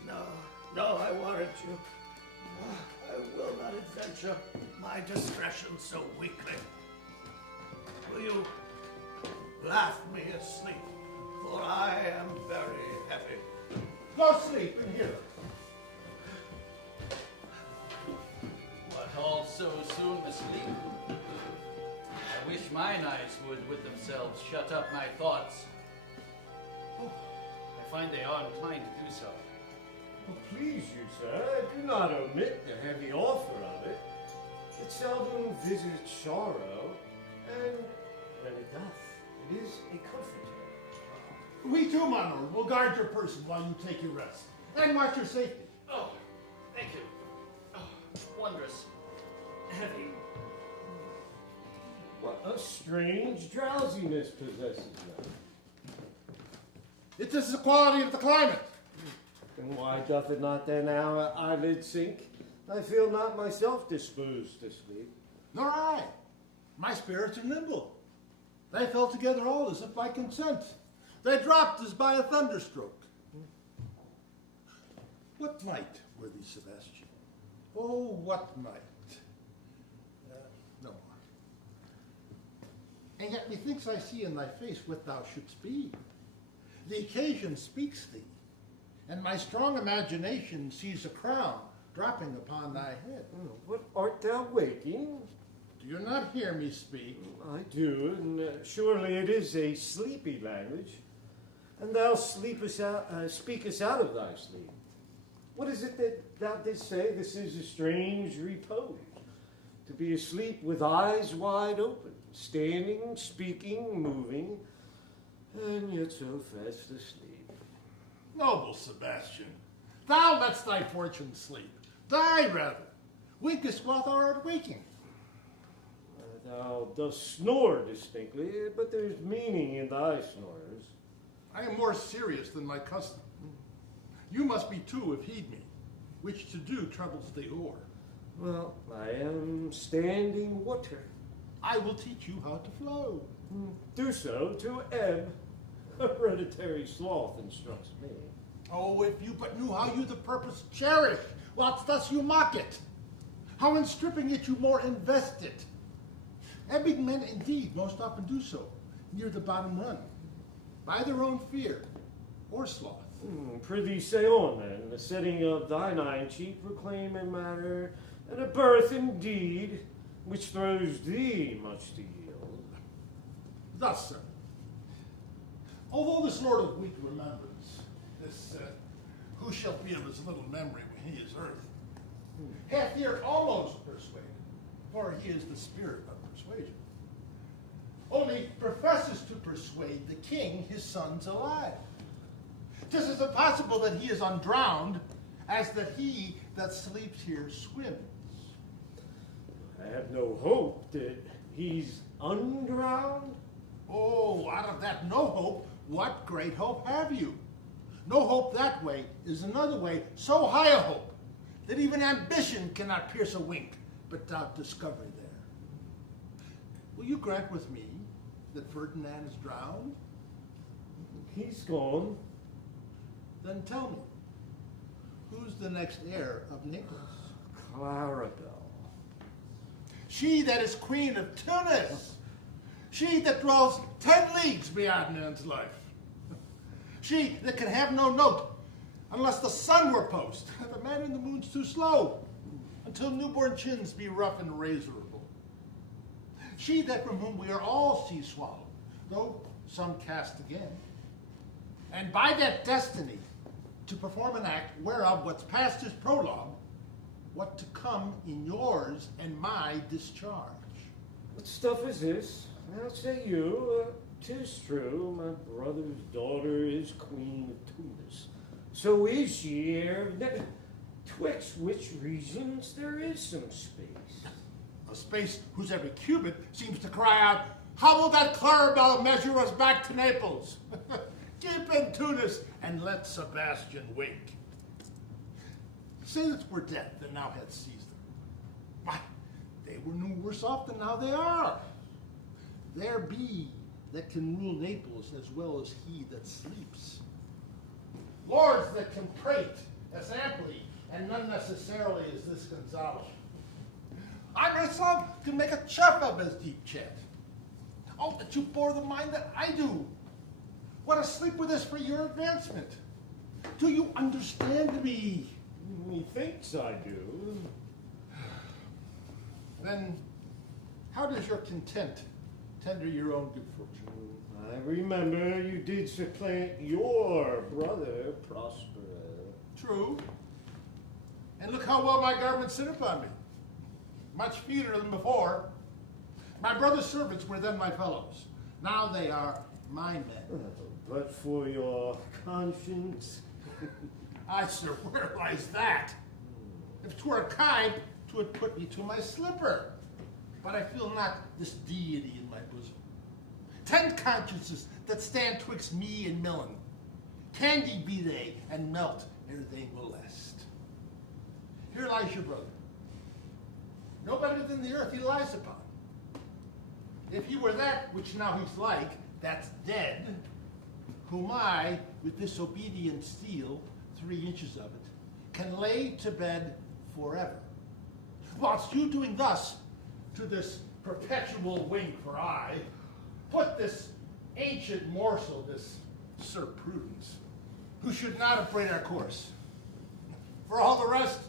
No, I warrant you. I will not adventure my discretion so weakly. Will you laugh me asleep, for I am very heavy. Go sleep in here. What, all so soon asleep? I wish mine eyes would with themselves shut up my thoughts. I find they are inclined to do so. Oh, please you, sir, do not omit the heavy offer of it. It seldom visits sorrow, and when it doth, it is a comforter. We too, my lord, will guard your person while you take your rest. And watch your safety. Oh, thank you. Oh, wondrous. Heavy. What a strange drowsiness possesses them. It is the quality of the climate. And why doth it not then our eyelids sink? I feel not myself disposed to sleep. Nor I. My spirits are nimble. They fell together all as if by consent. They dropped as by a thunderstroke. What night, worthy Sebastian? Oh, what night? No more. And yet methinks I see in thy face what thou shouldst be. The occasion speaks thee, and my strong imagination sees a crown dropping upon thy head. Oh, what art thou waking? Do you not hear me speak? I do, and surely it is a sleepy language. And thou speakest out of thy sleep. What is it that thou didst say? This is a strange repose. To be asleep with eyes wide open, standing, speaking, moving, and yet so fast asleep. Noble Sebastian, thou lett'st thy fortune sleep. Die rather. Winkest while thou art waking. Thou dost snore distinctly, but there's meaning in thy snores. I am more serious than my custom. You must be too, if heed me, which to do troubles the oar. Well, I am standing water. I will teach you how to flow. Do so to ebb. Hereditary sloth instructs me. Oh, if you but knew how you the purpose cherish, whilst thus you mock it. How in stripping it you more invest it. Ebbing men indeed most often do so, near the bottom run, by their own fear or sloth. Prithee say on then, the setting of thine iron cheek proclaim a matter and a birth indeed, which throws thee much to yield. Thus, sir, although this lord of weak remembrance, this who shall be of his little memory when he is earth, hath here almost persuaded, for he is the spirit of persuasion, only professes to persuade the king his son's alive. 'Tis as impossible that he is undrowned as that he that sleeps here swims. I have no hope that he's undrowned. Oh, out of that no hope, what great hope have you? No hope that way is another way, so high a hope that even ambition cannot pierce a wink, but doubt discovery there. Will you grant with me that Ferdinand is drowned? He's gone. Then tell me, who's the next heir of Naples? Clarabelle. She that is queen of Tunis. She that dwells 10 leagues beyond man's life. She that can have no note unless the sun were post. The man in the moon's too slow until newborn chins be rough and razorable. She that from whom we are all sea swallowed, though some cast again. And by that destiny to perform an act whereof what's past is prologue, what to come in yours and my discharge. What stuff is this? I'll say you, 'tis true, my brother's daughter is queen of Tunis. So is she heir, twixt which regions there is some space. A space whose every cubit seems to cry out, how will that Clarabelle measure us back to Naples? Keep in Tunis and let Sebastian wake. Since we're dead, then thou hadst seized them. Why, they were no worse off than now they are. There be that can rule Naples as well as he that sleeps. Lords that can prate as amply and unnecessarily as this Gonzalo. I myself can make a chuff of his deep chat. Oh, that you bore the mind that I do. What a sleep with us for your advancement. Do you understand me? Methinks I do. Then, how does your content tender your own good fortune? I remember you did supplant your brother, Prospero. True. And look how well my garments sit upon me. Much feeder than before. My brother's servants were then my fellows. Now they are my men. But for your conscience. I, sir, where lies that? If 'twere kind, 'twould put me to my slipper. But I feel not this deity in my bosom. 10 consciences that stand twixt me and Milan. Candy be they, and melt ere they molest. Here lies your brother. No better than the earth he lies upon. If he were that which now he's like, that's dead, whom I, with this obedient steel, 3 inches of it, can lay to bed forever. Whilst you doing thus, to this perpetual wing for I, put this ancient morsel, this Sir Prudence, who should not upbraid our course. For all the rest,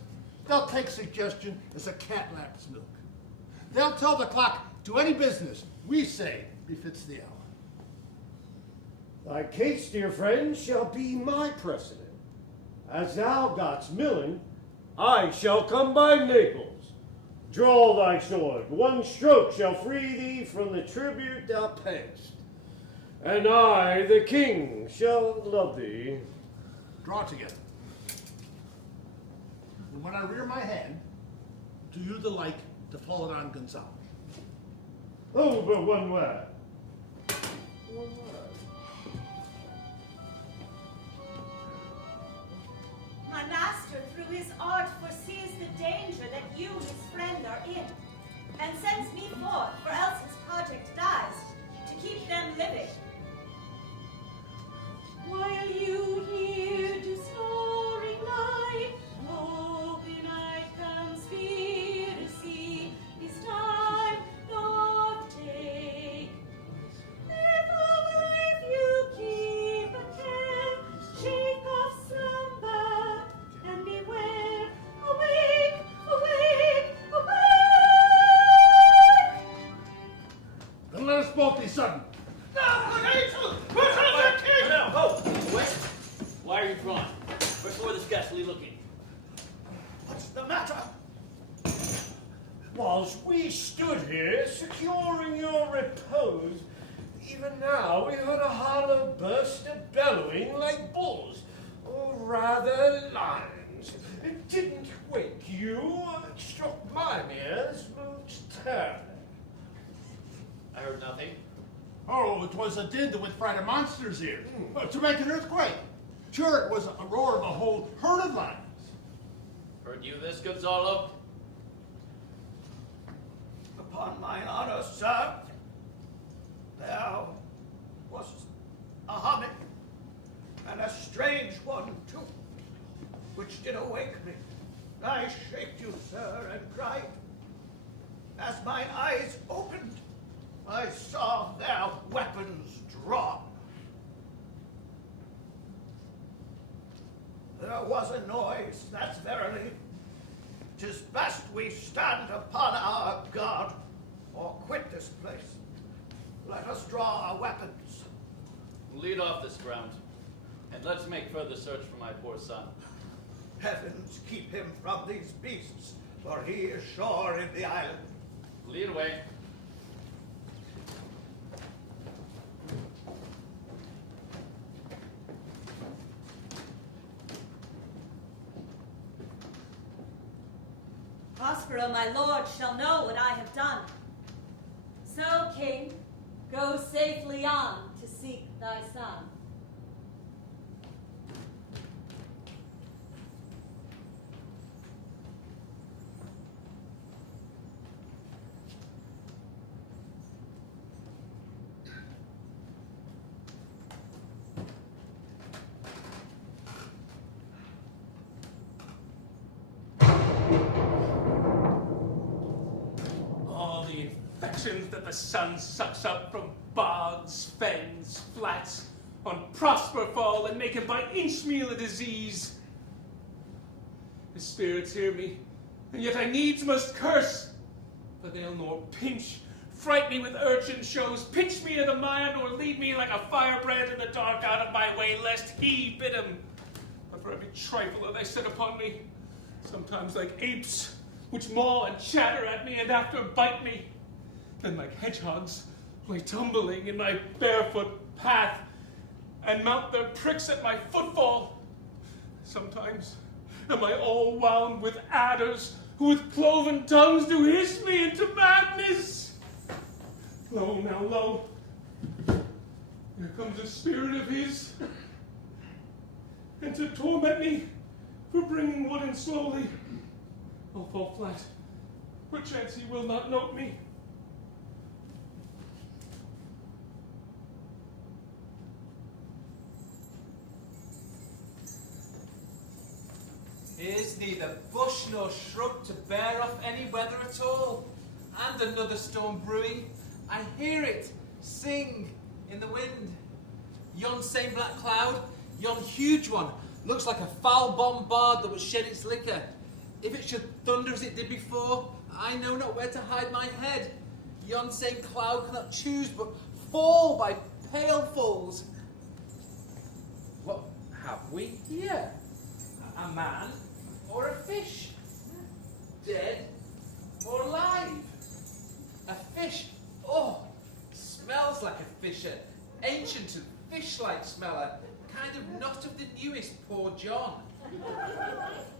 they'll take suggestion as a cat laps milk. They'll tell the clock to any business we say befits the hour. Thy case, dear friend, shall be my precedent. As thou gotst Milan, I shall come by Naples. Draw thy sword, one stroke shall free thee from the tribute thou payest. And I, the king, shall love thee. Draw together. And when I rear my hand, do you the like to fall it on Gonzalo. Oh, but one word. One word. My master, through his art, foresees the danger that you, his friend, are in, and sends me forth, for else his project dies, to keep them living. While you here do snoring lie, open eyed conspiracy, his time doth take. Therefore, if you keep a care, shake off slumber, and beware. Awake, awake, awake! Then let us both be sudden. Why are you crying? Where's all this ghastly looking? What's the matter? Whilst we stood here, securing your repose, even now we heard a hollow burst of bellowing like bulls, or rather lions. It didn't wake you, it struck my ears most terribly. I heard nothing. Oh, it was a din that would frighten monsters here. To make an earthquake. Sure, it was a roar of a whole herd of lions. Heard you this, Gonzalo? Upon mine honor, sir, there was a humming, and a strange one, too, which did awake me. I shaked you, sir, and cried. As mine eyes opened, I saw their weapons drawn. There was a noise, that's verily. 'Tis best we stand upon our guard, or quit this place. Let us draw our weapons. Lead off this ground, and let's make further search for my poor son. Heavens keep him from these beasts, for he is sure in the island. Lead away. Prospero, my lord, shall know what I have done. So, king, go safely on to seek thy son. That the sun sucks up from bogs, fens, flats, on Prosper fall and make him by inchmeal a disease. The spirits hear me, and yet I needs must curse, for they'll nor pinch, fright me with urchin shows, pinch me in the mire, nor lead me like a firebrand in the dark out of my way, lest he bid him. But for every trifle that they set upon me, sometimes like apes, which maul and chatter at me, and after bite me, then like hedgehogs lie tumbling in my barefoot path, and mount their pricks at my footfall. Sometimes am I all wound with adders, who with cloven tongues do hiss me into madness. Lo, now, lo, here comes a spirit of his, and to torment me for bringing wood in slowly, I'll fall flat. Perchance he will not note me. Here's neither bush nor shrub to bear off any weather at all. And another storm brewing. I hear it sing in the wind. Yon same black cloud, yon huge one, looks like a foul bombard that would shed its liquor. If it should thunder as it did before, I know not where to hide my head. Yon same cloud cannot choose but fall by pailfuls. What have we here? A man or a fish? Dead or alive? A fish? Oh, smells like a fisher. Ancient and fish-like smeller. Kind of not of the newest, poor John.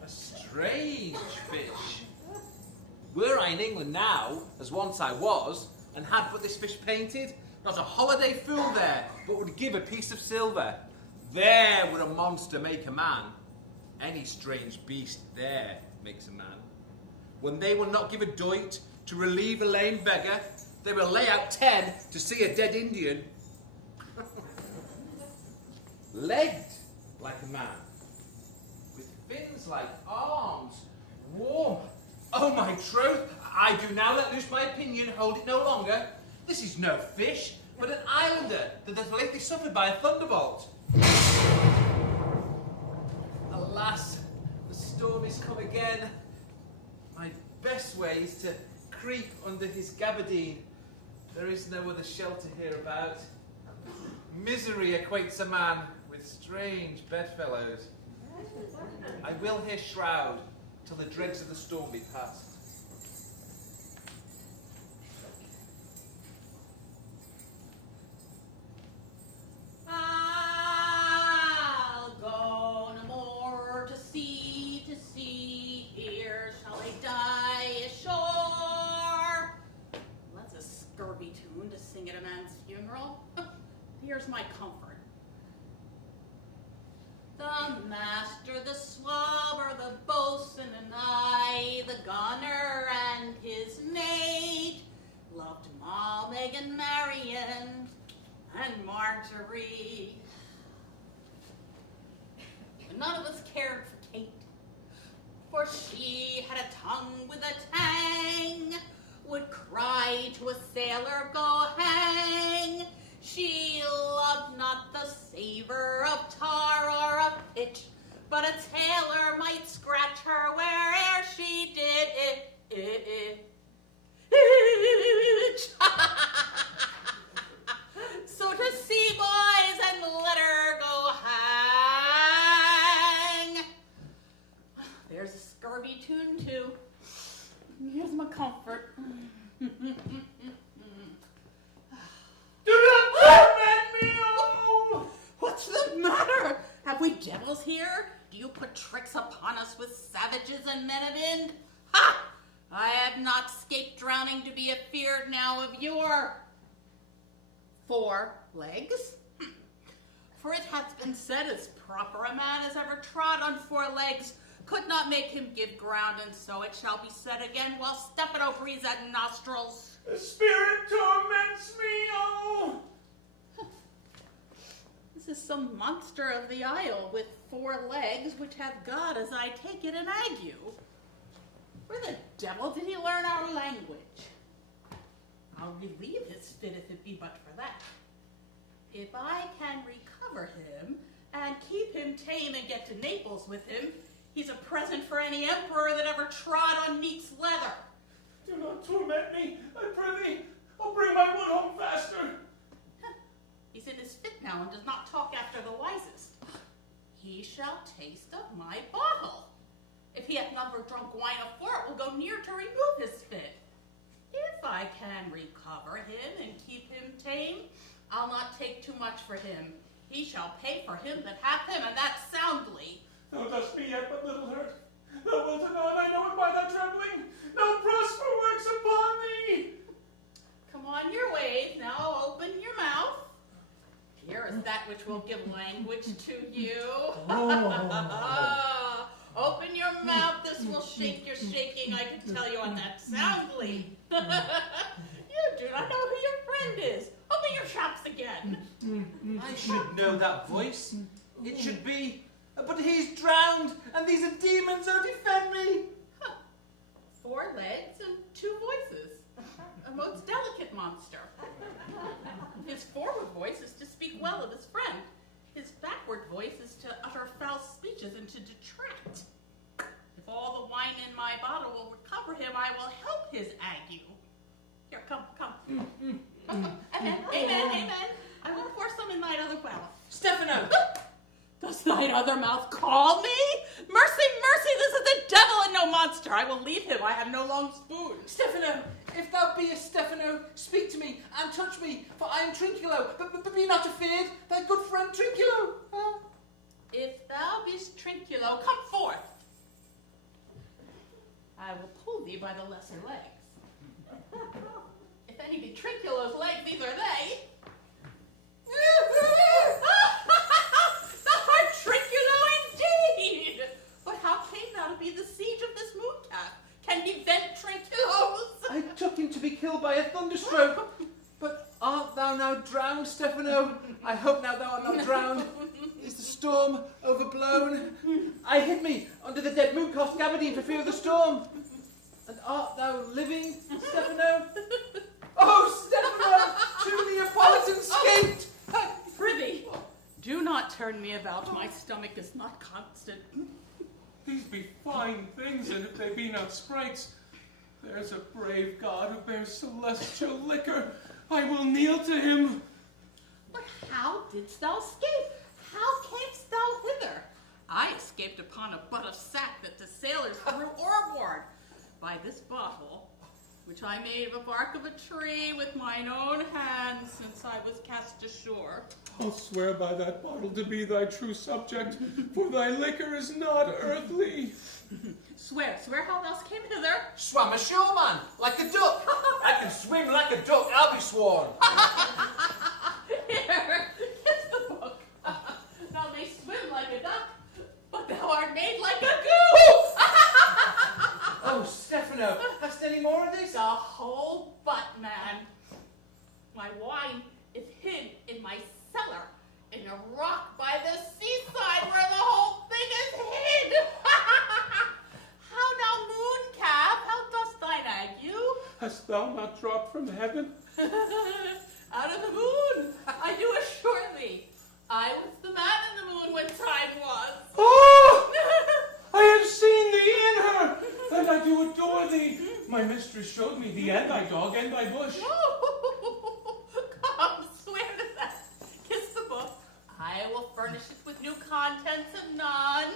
A strange fish. Were I in England now, as once I was, and had but this fish painted, not a holiday fool there, but would give a piece of silver. There would a monster make a man. Any strange beast there makes a man. When they will not give a doit to relieve a lame beggar, they will lay out 10 to see a dead Indian. Legged like a man, with fins like arms, warm. Oh, my troth, I do now let loose my opinion, hold it no longer. This is no fish, but an islander that hath lately suffered by a thunderbolt. Alas, the storm is come again. My best way is to creep under his gabardine. There is no other shelter hereabout. Misery acquaints a man with strange bedfellows. I will here shroud till the dregs of the storm be past. I'll go no more to sea, here shall I die ashore. That's a scurvy tune to sing at a man's funeral. Here's my comfort. The master, the swabber, the boatswain, and I, the gunner and his mate, loved Ma, Megan, Marion, and Marjorie. But none of us cared for Kate, for she had a tongue with a tang, would cry to a sailor, go hang. She loved not the savor of tar or of pitch, but a tailor might scratch her where'er she did it. So to sea, boys, and let her go hang. There's a scurvy tune, too. Here's my comfort. Do not torment me, oh! What's the matter? Have we devils here? Do you put tricks upon us with savages and men of Ind? Ha! I have not escaped drowning to be afeard now of your 4 legs. For it hath been said, as proper a man as ever trod on 4 legs could not make him give ground, and so it shall be said again while Stefano breathes at nostrils. The spirit torments me, oh! This is some monster of the isle with 4 legs, which hath got, as I take it, an ague. Where the devil did he learn our language? I'll relieve his fit if it be but for that. If I can recover him and keep him tame and get to Naples with him, he's a present for any emperor that ever trod on neat's leather. Do not torment me, I prithee. I'll bring my wood home faster. He's in his fit now and does not talk after the wisest. He shall taste of my bottle. If he hath never drunk wine afore, it will go near to remove his fit. If I can recover him and keep him tame, I'll not take too much for him. He shall pay for him that hath him, and that soundly. Thou dost me yet but little hurt. Thou wilt anon, I know it by thy trembling. No prosper works upon thee. Come on your ways, now open your mouth. Here is that which will give language to you. Oh. Open your mouth, this will shake your shaking, I can tell you on that soundly. You do not know who your friend is. Open your shops again. I should know that voice. It should be, but he's drowned, and these are demons, oh defend me. 4 legs and 2 voices. A most delicate monster. His forward voice is to speak well of his friend. His backward voice is to utter foul speeches and to detract. If all the wine in my bottle will recover him, I will help his ague. Here, come. Amen. I will pour some in thine other mouth. Stefano! Does thine other mouth call me? Mercy, this is the devil and no monster. I will leave him. I have no long spoon. Stefano, if thou beest Stefano, speak to me and touch me, for I am Trinculo, but be not afeard, thy good friend Trinculo. If thou beest Trinculo, come forth. I will pull thee by the lesser legs. If any be Trinculo's legs, these are they. Thou art Trinculo indeed! But how came thou to be the siege of this mooncalf? Can he vent Trinculos? I took him to be killed by a thunderstroke. But art thou now drowned, Stefano? I hope now thou art not drowned. Is the storm overblown? I hid me under the dead mooncalf's gabardine for fear of the storm. And art thou living, Stefano? Oh, Stefano! To Neapolitan skate! Prithee, do not turn me about. My stomach is not constant. These be fine things, and if they be not sprites, there's a brave God who bears celestial liquor. I will kneel to him. But how didst thou escape? How camest thou hither? I escaped upon a butt of sack that the sailors threw overboard. By this bottle, which I made of a bark of a tree with mine own hands since I was cast ashore. I'll swear by that bottle to be thy true subject, for thy liquor is not earthly. Swear how thou came hither. Swam ashore, man, like a duck. I can swim like a duck, I'll be sworn. Here, kiss the book. Thou may swim like a duck, are made like a goo! Oh, Stefano, hast any more of this? The whole butt, man. My wine is hid in my cellar, in a rock by the seaside where the whole thing is hid. How now, moon calf, how dost thine ague? Hast thou not dropped from heaven? Out of the moon, I do assure thee. I was the man in the moon when time was. Oh! I have seen thee in her, and I do adore thee. My mistress showed me thee and thy dog and thy bush. Come, swear to that. Kiss the book. I will furnish it with new contents of none.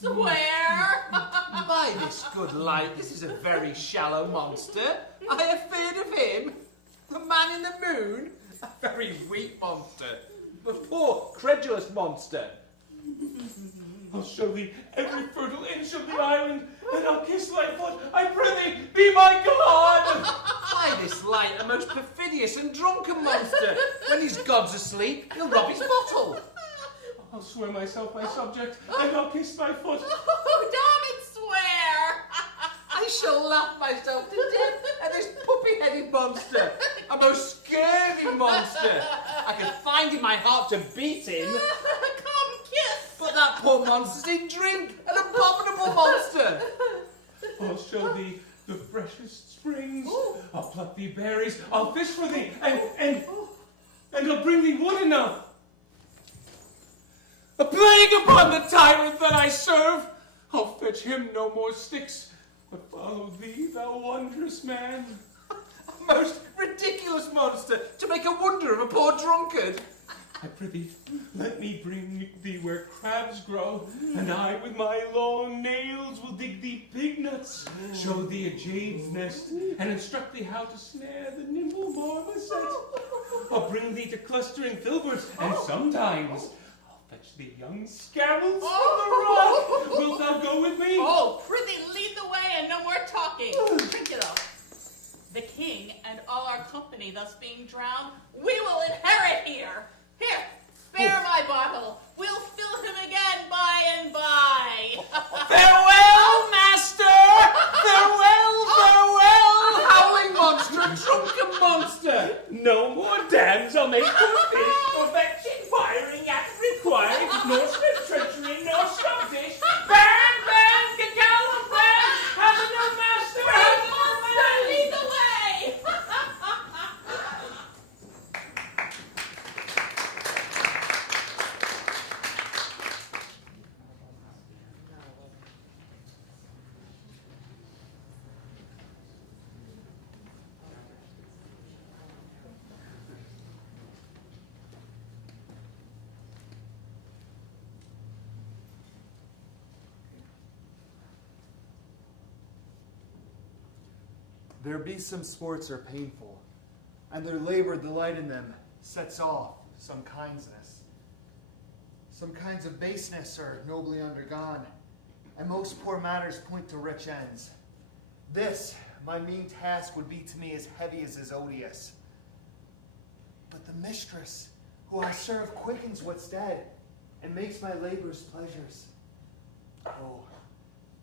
Swear. By this good light, this is a very shallow monster. I have feared of him. The man in the moon, a very weak monster. A poor, credulous monster. I'll show thee every fertile inch of the island, and I'll kiss thy foot. I pray thee, be my God! By this light, a most perfidious and drunken monster. When his god's asleep, he'll rob his bottle. I'll swear myself thy subject, and I'll kiss thy foot. Oh, damn it, swear! I shall laugh myself to death at this puppy-headed monster. A most scurvy monster. I could find in my heart to beat him. Come, kiss! But that poor monster's in drink, an abominable monster. I'll show thee the freshest springs. I'll pluck thee berries. I'll fish for thee, and I'll bring thee wood enough. A plague upon the tyrant that I serve! I'll fetch him no more sticks, but follow thee, thou wondrous man. A most ridiculous monster to make a wonder of a poor drunkard. I prithee, let me bring thee where crabs grow, and I with my long nails will dig thee pig nuts, show thee a jade's nest, and instruct thee how to snare the nimble marmoset. I'll bring thee to clustering filberts, and sometimes I'll fetch thee young scammels from the rock. Wilt thou go with me? Oh, prithee, lead the way and no more talking. Drink it up. The king and all our company thus being drowned, we will inherit here. Here, spare my bottle. We'll fill him again by and by. Farewell, master! Farewell, farewell! Howling monster, drunken monster! No more dams I'll make for fish, nor vexing firing at required, nor spit treachery, nor skirtish. Ban, Caliban, ban! Have a new master! Monster, lead the way! There be some sports are painful, and their labor delight in them sets off some kindness. Some kinds of baseness are nobly undergone, and most poor matters point to rich ends. This, my mean task, would be to me as heavy as is odious. But the mistress, who I serve, quickens what's dead, and makes my labors pleasures. Oh,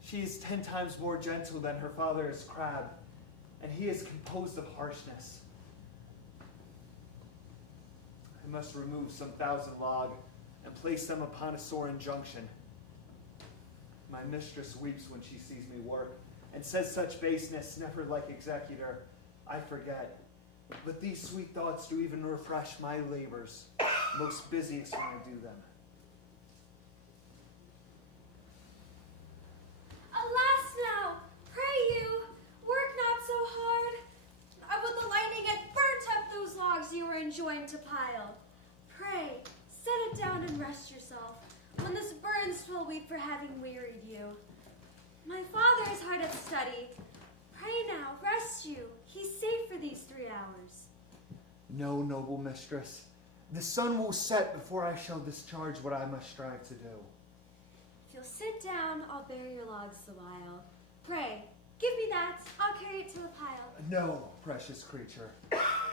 she is 10 times more gentle than her father is crab, and he is composed of harshness. I must remove some 1,000 log and place them upon a sore injunction. My mistress weeps when she sees me work, and says such baseness, never like executor, I forget. But these sweet thoughts do even refresh my labors, most busiest when I do them. Alas now, pray you, work not so hard. I would the lightning had burnt up those logs you were enjoined to pile. Pray, set it down and rest yourself. When this burns, 'twill weep for having wearied you. My father is hard at study. Pray now, rest you. He's safe for these 3 hours. No, noble mistress. The sun will set before I shall discharge what I must strive to do. If you'll sit down, I'll bear your logs the while. Pray, give me that. I'll carry it to the pile. No, precious creature.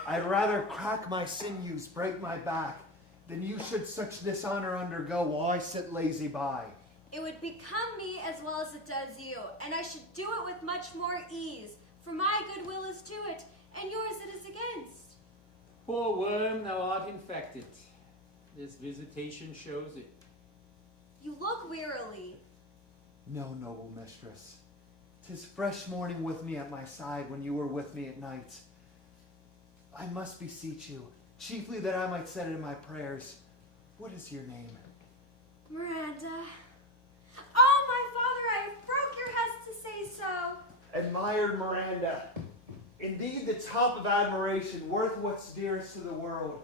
I'd rather crack my sinews, break my back, than you should such dishonor undergo while I sit lazy by. It would become me as well as it does you, and I should do it with much more ease, for my goodwill is to it, and yours it is against. Poor worm, thou art infected. This visitation shows it. You look wearily. No, noble mistress. 'Tis fresh morning with me at my side when you were with me at night. I must beseech you, chiefly that I might set it in my prayers. What is your name? Miranda. Oh, my father, I broke your hest to say so. Admired Miranda. Indeed, the top of admiration, worth what's dearest to the world.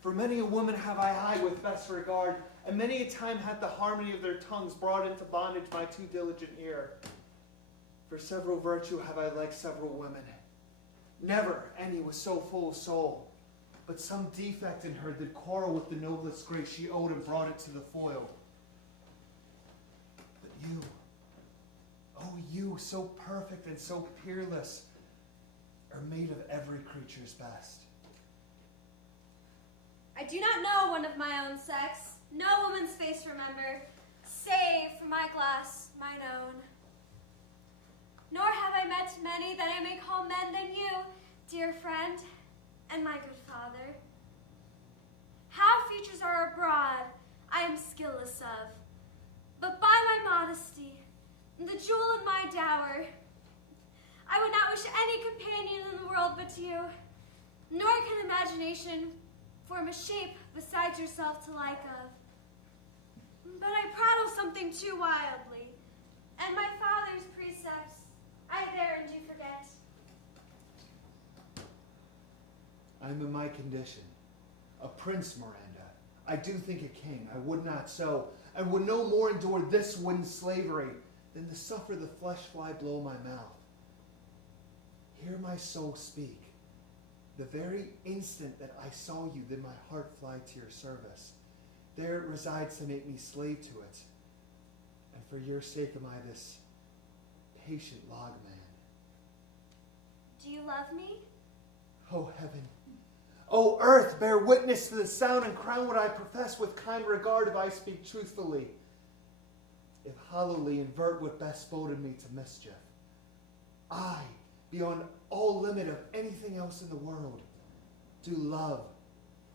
For many a woman have I eyed with best regard, and many a time hath the harmony of their tongues brought into bondage my too diligent ear. For several virtue have I liked several women. Never any was so full of soul, but some defect in her did quarrel with the noblest grace she owed and brought it to the foil. But you, oh you, so perfect and so peerless, are made of every creature's best. I do not know one of my own sex, no woman's face remember, save for my glass, mine own. Nor have I met many that I may call men than you, dear friend, and my good father. How features are abroad, I am skilless of, but by my modesty, and the jewel in my dower, I would not wish any companion in the world but you, nor can imagination form a shape besides yourself to like of. But I prattle something too wildly, and my father's precepts I therein do forget. I am in my condition, a prince, Miranda. I do think a king. I would not so, and would no more endure this wind slavery than to suffer the flesh fly blow my mouth. Hear my soul speak. The very instant that I saw you, did my heart fly to your service. There it resides to make me slave to it. And for your sake am I this patient logman. Do you love me? O heaven, O earth, bear witness to the sound and crown what I profess with kind regard if I speak truthfully. If hollowly invert what best boded me to mischief. I, beyond all limit of anything else in the world, do love,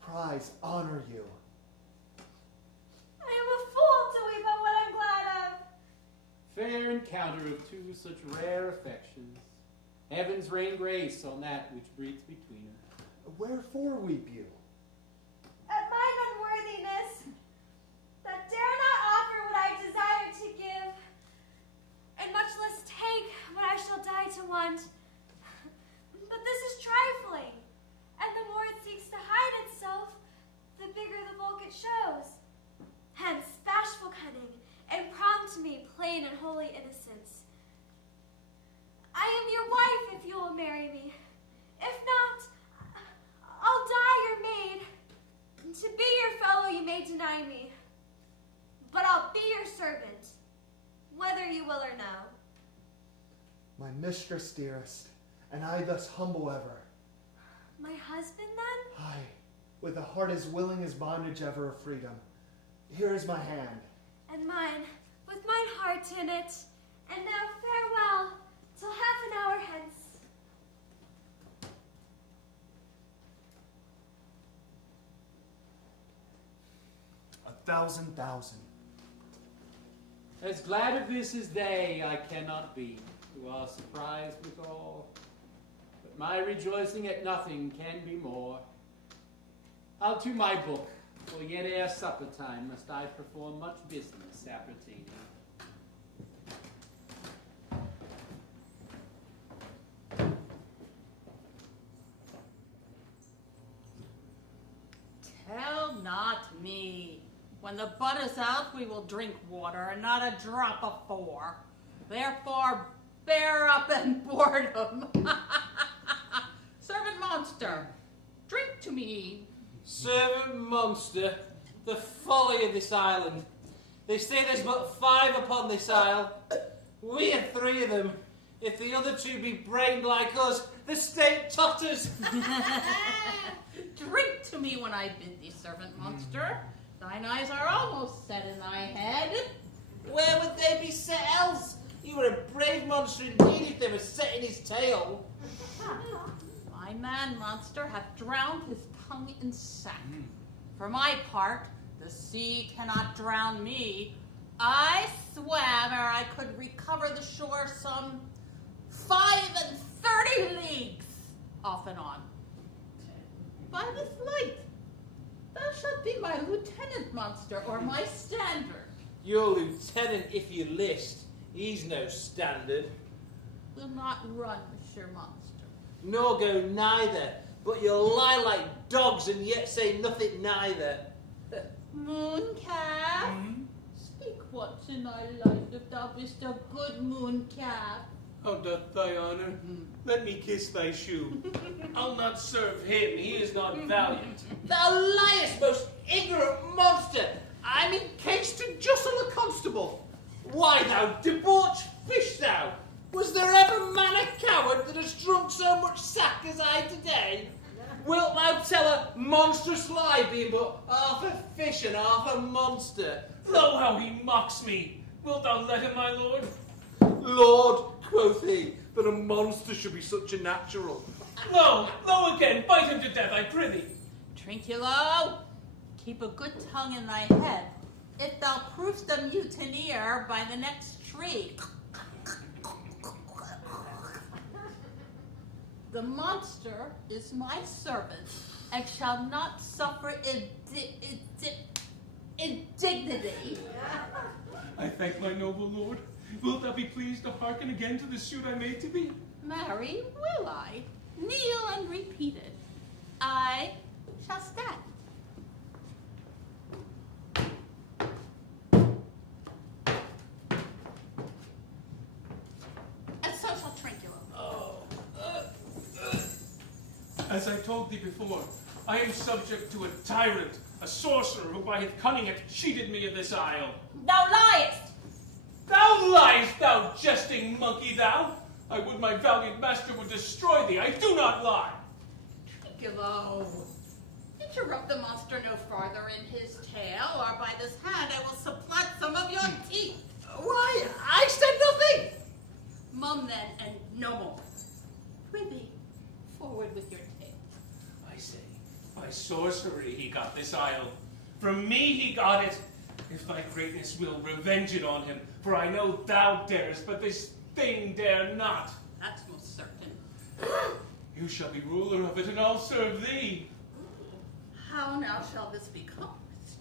prize, honor you. I am a fool to weep at what I'm glad of. Fair encounter of two such rare affections. Heaven's rain grace on that which breathes between us. Wherefore weep you? At mine unworthiness, that dare not offer what I desire to give, and much less take what I shall die to want. But this is trifling, and the more it seeks to hide itself, the bigger the bulk it shows. Hence, bashful cunning, and prompt me plain and holy innocence. I am your wife if you will marry me. If not, I'll die your maid. To be your fellow you may deny me, but I'll be your servant, whether you will or no. My mistress dearest, and I thus humble ever. My husband then? Aye, with a heart as willing as bondage ever of freedom. Here is my hand. And mine, with mine heart in it. And now farewell, till half an hour hence. Thousand. As glad of this as they I cannot be, who are surprised withal. But my rejoicing at nothing can be more. I'll to my book, for yet ere supper time must I perform much business appertaining. Tell not me. When the butter's out, we will drink water, and not a drop afore. Therefore, bear up and boredom. Servant monster, drink to me. Servant monster, the folly of this island. They say there's but 5 upon this isle. We have 3 of them. If the other 2 be brained like us, the state totters. Drink to me when I bid thee, servant monster. Thine eyes are almost set in thy head. Where would they be set else? You were a brave monster indeed if they were set in his tail. My man-monster hath drowned his tongue in sack. For my part, the sea cannot drown me. I swam ere I could recover the shore some 35 leagues off and on. By this light, thou shalt be my lieutenant, monster, or my standard. Your lieutenant, if you list. He's no standard. Will not run, Monsieur Monster. Nor go neither, but you'll lie like dogs and yet say nothing neither. Mooncalf, speak once in thy life if thou bist a good mooncalf. How doth thy honor? Let me kiss thy shoe. I'll not serve him, he is not valiant. Thou liest, most ignorant monster! I'm encased to jostle a constable. Why, thou debauched fish, thou! Was there ever man a coward that has drunk so much sack as I today? Wilt thou tell a monstrous lie, being but half a fish and half a monster? Lo, how he mocks me! Wilt thou let him, my lord? Lord, quoth he, that a monster should be such a natural. Lo, lo again, bite him to death, I prithee. Trinculo, keep a good tongue in thy head, if thou provest a mutineer by the next tree. The monster is my servant, and shall not suffer indignity. I thank my noble lord. Wilt thou be pleased to hearken again to the suit I made to thee? Marry, will I? Kneel and repeat it. I shall stand. And so shall Trinculo. As I told thee before, I am subject to a tyrant, a sorcerer, who by his cunning hath cheated me of this isle. Thou liest! Thou liest, thou jesting monkey, thou! I would my valiant master would destroy thee. I do not lie. Trinculo, interrupt the monster no farther in his tale, or by this hand I will supplant some of your teeth. Why, I said nothing! Mum then, and no more. Prithee, forward with your tale. I say, by sorcery he got this isle. From me he got it. If thy greatness will, revenge it on him, for I know thou darest, but this thing dare not. That's most certain. You shall be ruler of it, and I'll serve thee. How now shall this be compassed?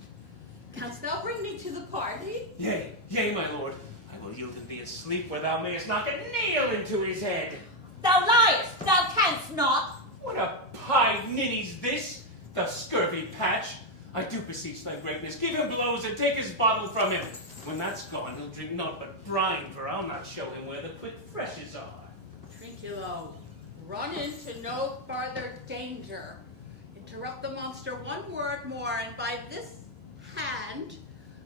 Canst thou bring me to the party? Yea, yea, my lord. I will yield him thee asleep where thou mayest knock a nail into his head. Thou liest! Thou canst not! What a pied ninny's this, the scurvy patch. I do beseech thy greatness, give him blows and take his bottle from him. When that's gone, he'll drink naught but brine, for I'll not show him where the quick freshes are. Trinculo, run into no farther danger. Interrupt the monster one word more, and by this hand,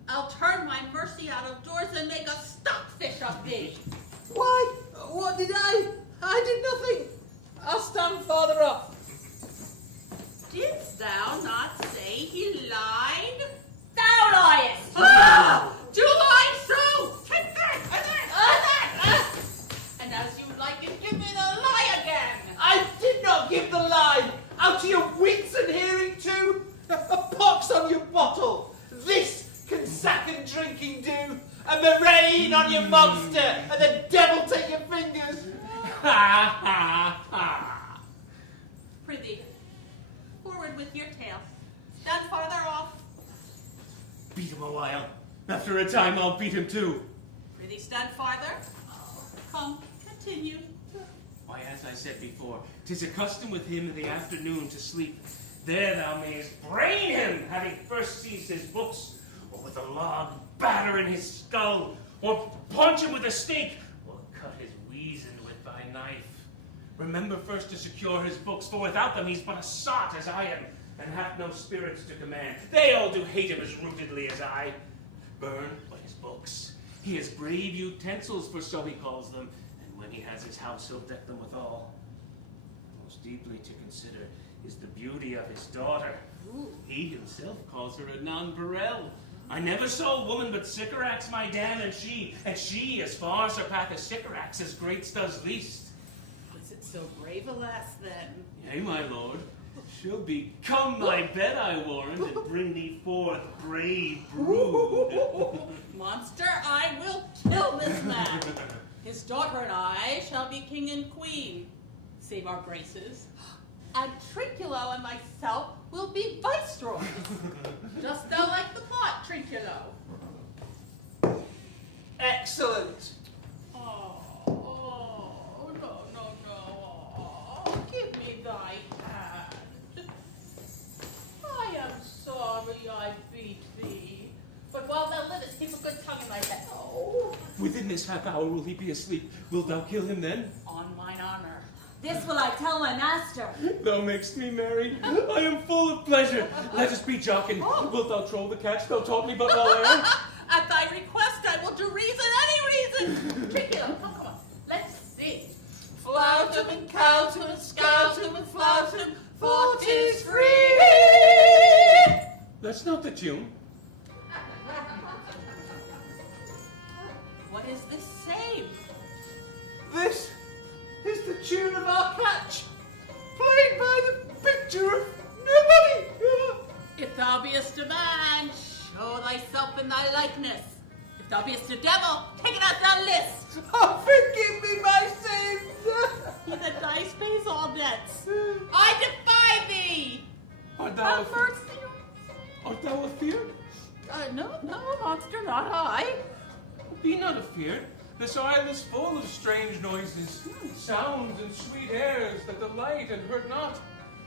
I'll turn my mercy out of doors and make a stockfish of thee. Why? What did I? I did nothing. I'll stand farther off. Didst thou not say he lied? Thou liest! Ah! Do I so? Take that! And as you like it, give me the lie again! I did not give the lie! Out of your wits and hearing too! A pox on your bottle! This can sack and drinking do! A murrain on your monster! And the devil take your fingers! Ha ha ha! Prithee, forward with your tale. Stand farther off. Beat him a while. After a time, I'll beat him too. Prithee, stand farther. Come, continue. Why, as I said before, 'tis a custom with him in the afternoon to sleep. There thou mayest brain him, having first seized his books, or with a log batter in his skull, or punch him with a stake, or cut his weazen with thy knife. Remember first to secure his books, for without them he's but a sot as I am, and hath no spirits to command. They all do hate him as rootedly as I. Burn but his books. He has brave utensils, for so he calls them, and when he has his house he'll deck them withal. Most deeply to consider is the beauty of his daughter. He himself calls her a nonpareil. I never saw a woman but Sycorax, my dam, and she, as far surpasseth Sycorax, as greats does least. Was it so brave a lass then? Yea, my lord, she'll become thy bed, I warrant, and bring thee forth brave brood. Monster, I will kill this man. His daughter and I shall be king and queen. Save our graces. And Trinculo and myself will be viceroys. Dost thou like the plot, Trinculo? Excellent. Oh, no. Oh, give me thy hand. I am sorry I beat thee. But while thou livest, keep a good tongue in thy head. Oh. Within this half hour will he be asleep. Wilt thou kill him then? On mine honor. This will I tell my master. Thou makest me merry. I am full of pleasure. Let us be jocking. Wilt thou troll the catch thou taught me but well ere? At thy request, I will do reason, any reason. Trinculo, come on. Let's sing. Flout him and count him and scout him and flout him, for 'tis free. That's not the tune. What is this same? This is the tune of our catch, played by the picture of nobody. If thou beest a man, show thyself in thy likeness. If thou beest a devil, take it out thou list. Oh, forgive me my sins. The dice pays all debts. I defy thee. Art thou Have mercy. Art thou afeard? No, monster, not I. Be not afeard. This isle is full of strange noises, sounds and sweet airs that delight and hurt not.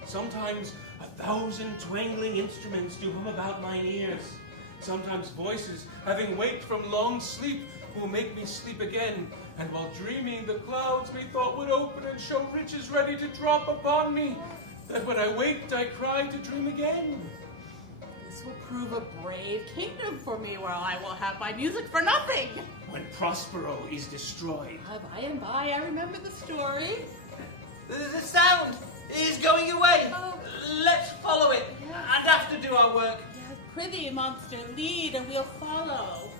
Sometimes 1,000 twangling instruments do hum about mine ears. Sometimes voices, having waked from long sleep, will make me sleep again. And while dreaming, the clouds methought would open and show riches ready to drop upon me, that when I waked, I cried to dream again. This will prove a brave kingdom for me, where I will have my music for nothing. When Prospero is destroyed. By and by, I remember the story. The sound is going away. Let's follow it, and after do our work. Yes, prithee, monster, lead, and we'll follow.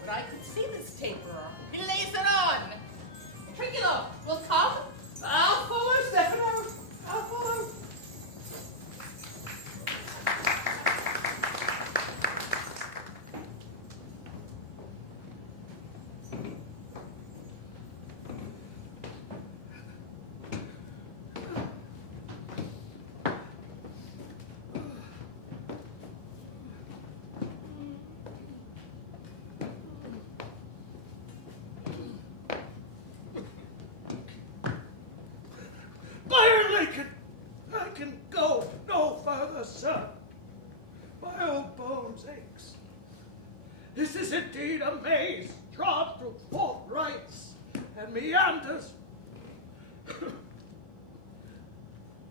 But I could see this taperer. He lays it on. Trinculo, will come? I'll follow, Stefano. I'll follow. I can go no further, sir. My old bones aches. This is indeed a maze trod through forked rights and meanders.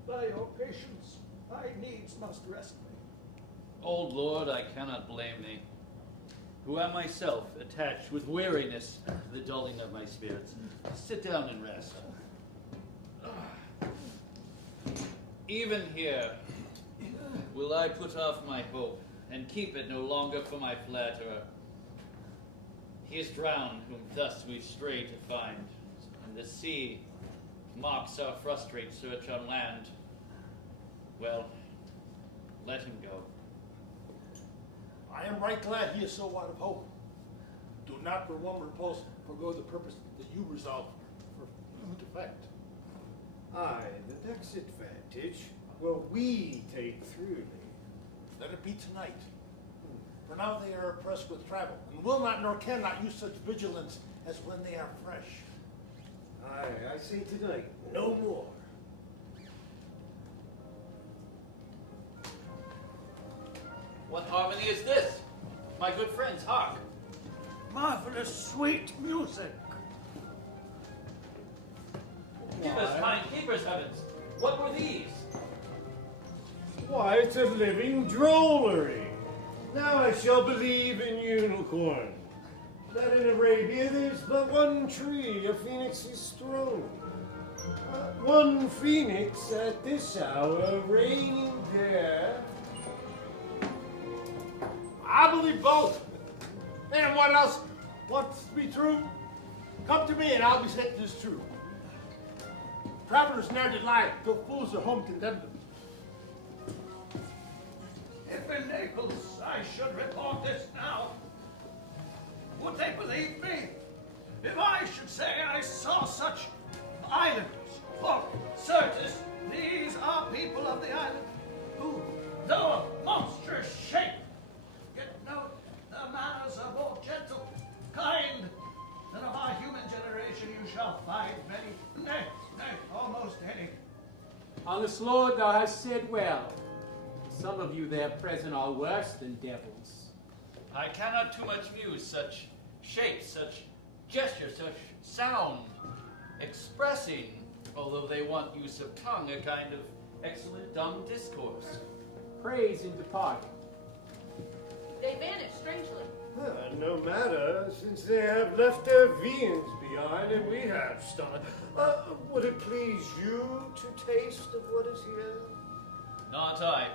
By your patience, I needs must rest me. Old lord, I cannot blame thee, who am myself attached with weariness to the dulling of my spirits. Sit down and rest. Even here will I put off my hope, and keep it no longer for my flatterer. He is drowned, whom thus we stray to find, and the sea mocks our frustrate search on land. Well, let him go. I am right glad he is so wide of hope. Do not for one repulse forego the purpose that you resolve for imminent effect. Aye, the next advantage will we take through thee. Let it be tonight. For now they are oppressed with travel, and will not nor cannot use such vigilance as when they are fresh. Aye, I say tonight, no more. What harmony is this? My good friends, hark. Marvelous sweet music. Give us kind keepers, Hemmons. What were these? Why, it's a living drollery. Now I shall believe in unicorn. That in Arabia there's but one tree a phoenix's throne. One phoenix at this hour reigning there. I believe both. And what else wants to be true? Come to me and I'll be set this true. Travelers ne'er did lie till fools at home condemned them. If in Naples I should report this now, would they believe me? If I should say I saw such islanders, for certes, these are people of the island, who, though of monstrous shape, yet know the manners are more gentle, kind, than of our human generation you shall find many, nay, almost any. Honest Lord, thou hast said well. Some of you there present are worse than devils. I cannot too much muse such shapes, such gestures, such sound, expressing, although they want use of tongue, a kind of excellent dumb discourse. Praise in departing. They vanish strangely. No matter, since they have left their viands behind and we have stomach. Would it please you to taste of what is here? Not I.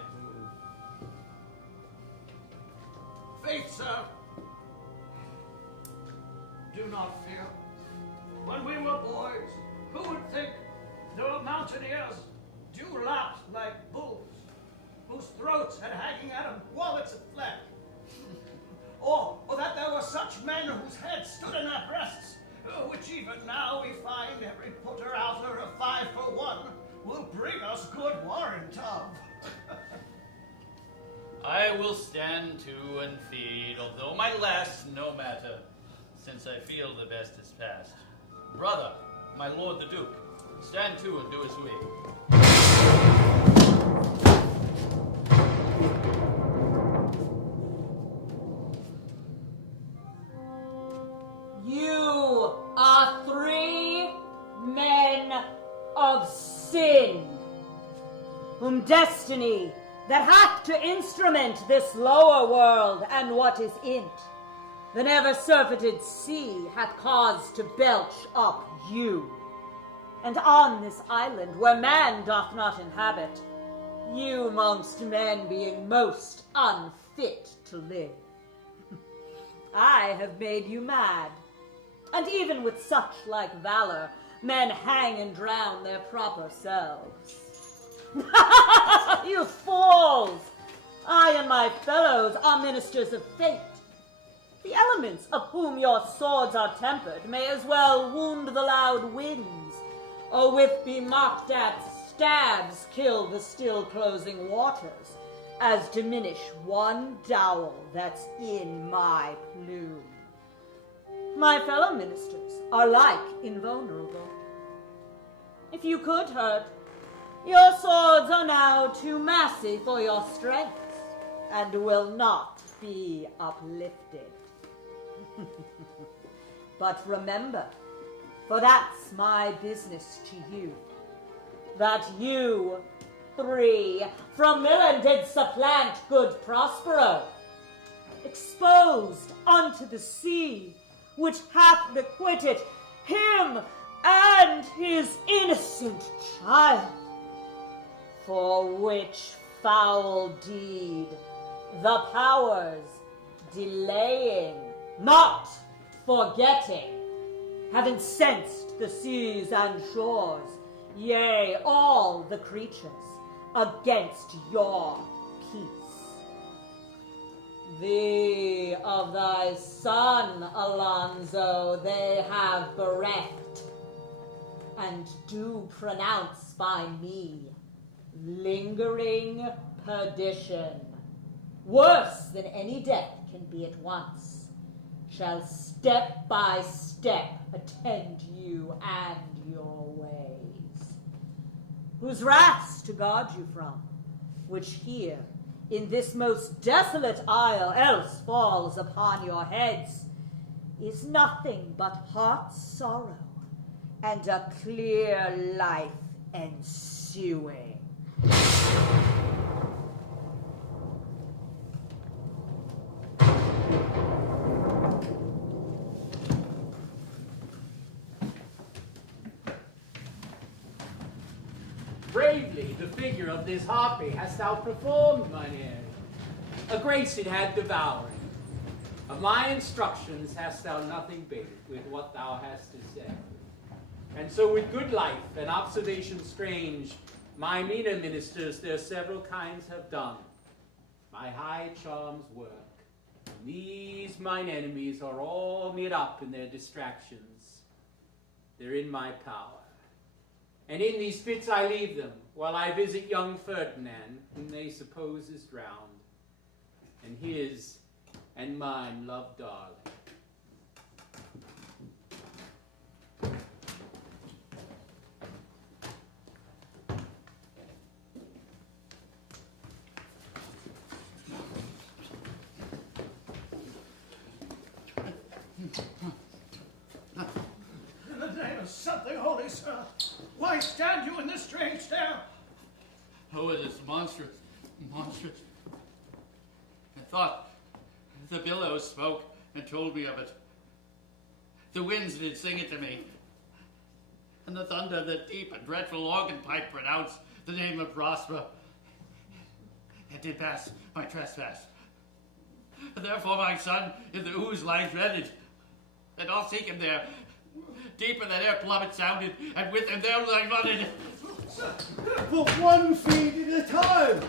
Faith, sir, do not fear. When we were boys, who would think there were mountaineers dew-lapped like bulls, whose throats had hanging at them wallets of flesh? Or that there were such men whose heads stood in their breasts, which even now we find every putter-outer of 5 for 1 will bring us good warrant of. I will stand to and feed, although my last no matter, since I feel the best is past. Brother, my lord the Duke, stand to and do as we. You are 3 men of sin, whom destiny that hath to instrument this lower world and what is in't, the never-surfeited sea hath caused to belch up you. And on this island, where man doth not inhabit, you mongst men being most unfit to live. I have made you mad, and even with such like valor, men hang and drown their proper selves. You fools! I and my fellows are ministers of fate. The elements of whom your swords are tempered may as well wound the loud winds, or with be mocked at stabs kill the still closing waters, as diminish one dowel that's in my plume. My fellow ministers are like invulnerable. If you could hurt, your swords are now too massy for your strength, and will not be uplifted. But remember, for that's my business to you, that you 3 from Milan did supplant good Prospero, exposed unto the sea, which hath bequitted him and his innocent child. For which foul deed the powers, delaying, not forgetting, have incensed the seas and shores, yea, all the creatures, against your peace. Thee of thy son, Alonso, they have bereft, and do pronounce by me lingering perdition, worse than any death can be at once, shall step by step attend you and your ways, whose wraths to guard you from, which here, in this most desolate isle, else falls upon your heads, is nothing but heart sorrow, and a clear life ensuing. Bravely the figure of this harpy hast thou performed, mine heir. a grace it had devoured. Of my instructions hast thou nothing bait with what thou hast to say. And so with good life and observation strange, my meaner ministers their several kinds have done. My high charms work. And these mine enemies are all knit up in their distractions. They're in my power. And in these fits I leave them, while I visit young Ferdinand, whom they suppose is drowned, and his and mine loved darling. In the name of something holy, sir, why stand you in this strange stare? Oh, it is monstrous, monstrous. I thought the billows spoke and told me of it. The winds did sing it to me. And the thunder, the deep and dreadful organ pipe pronounced the name of Prospero. It did pass my trespass. Therefore my son in the ooze lies dreaded. And I'll seek him there. Deeper than air plummet sounded, and with him there I running. But 1 feet at a time.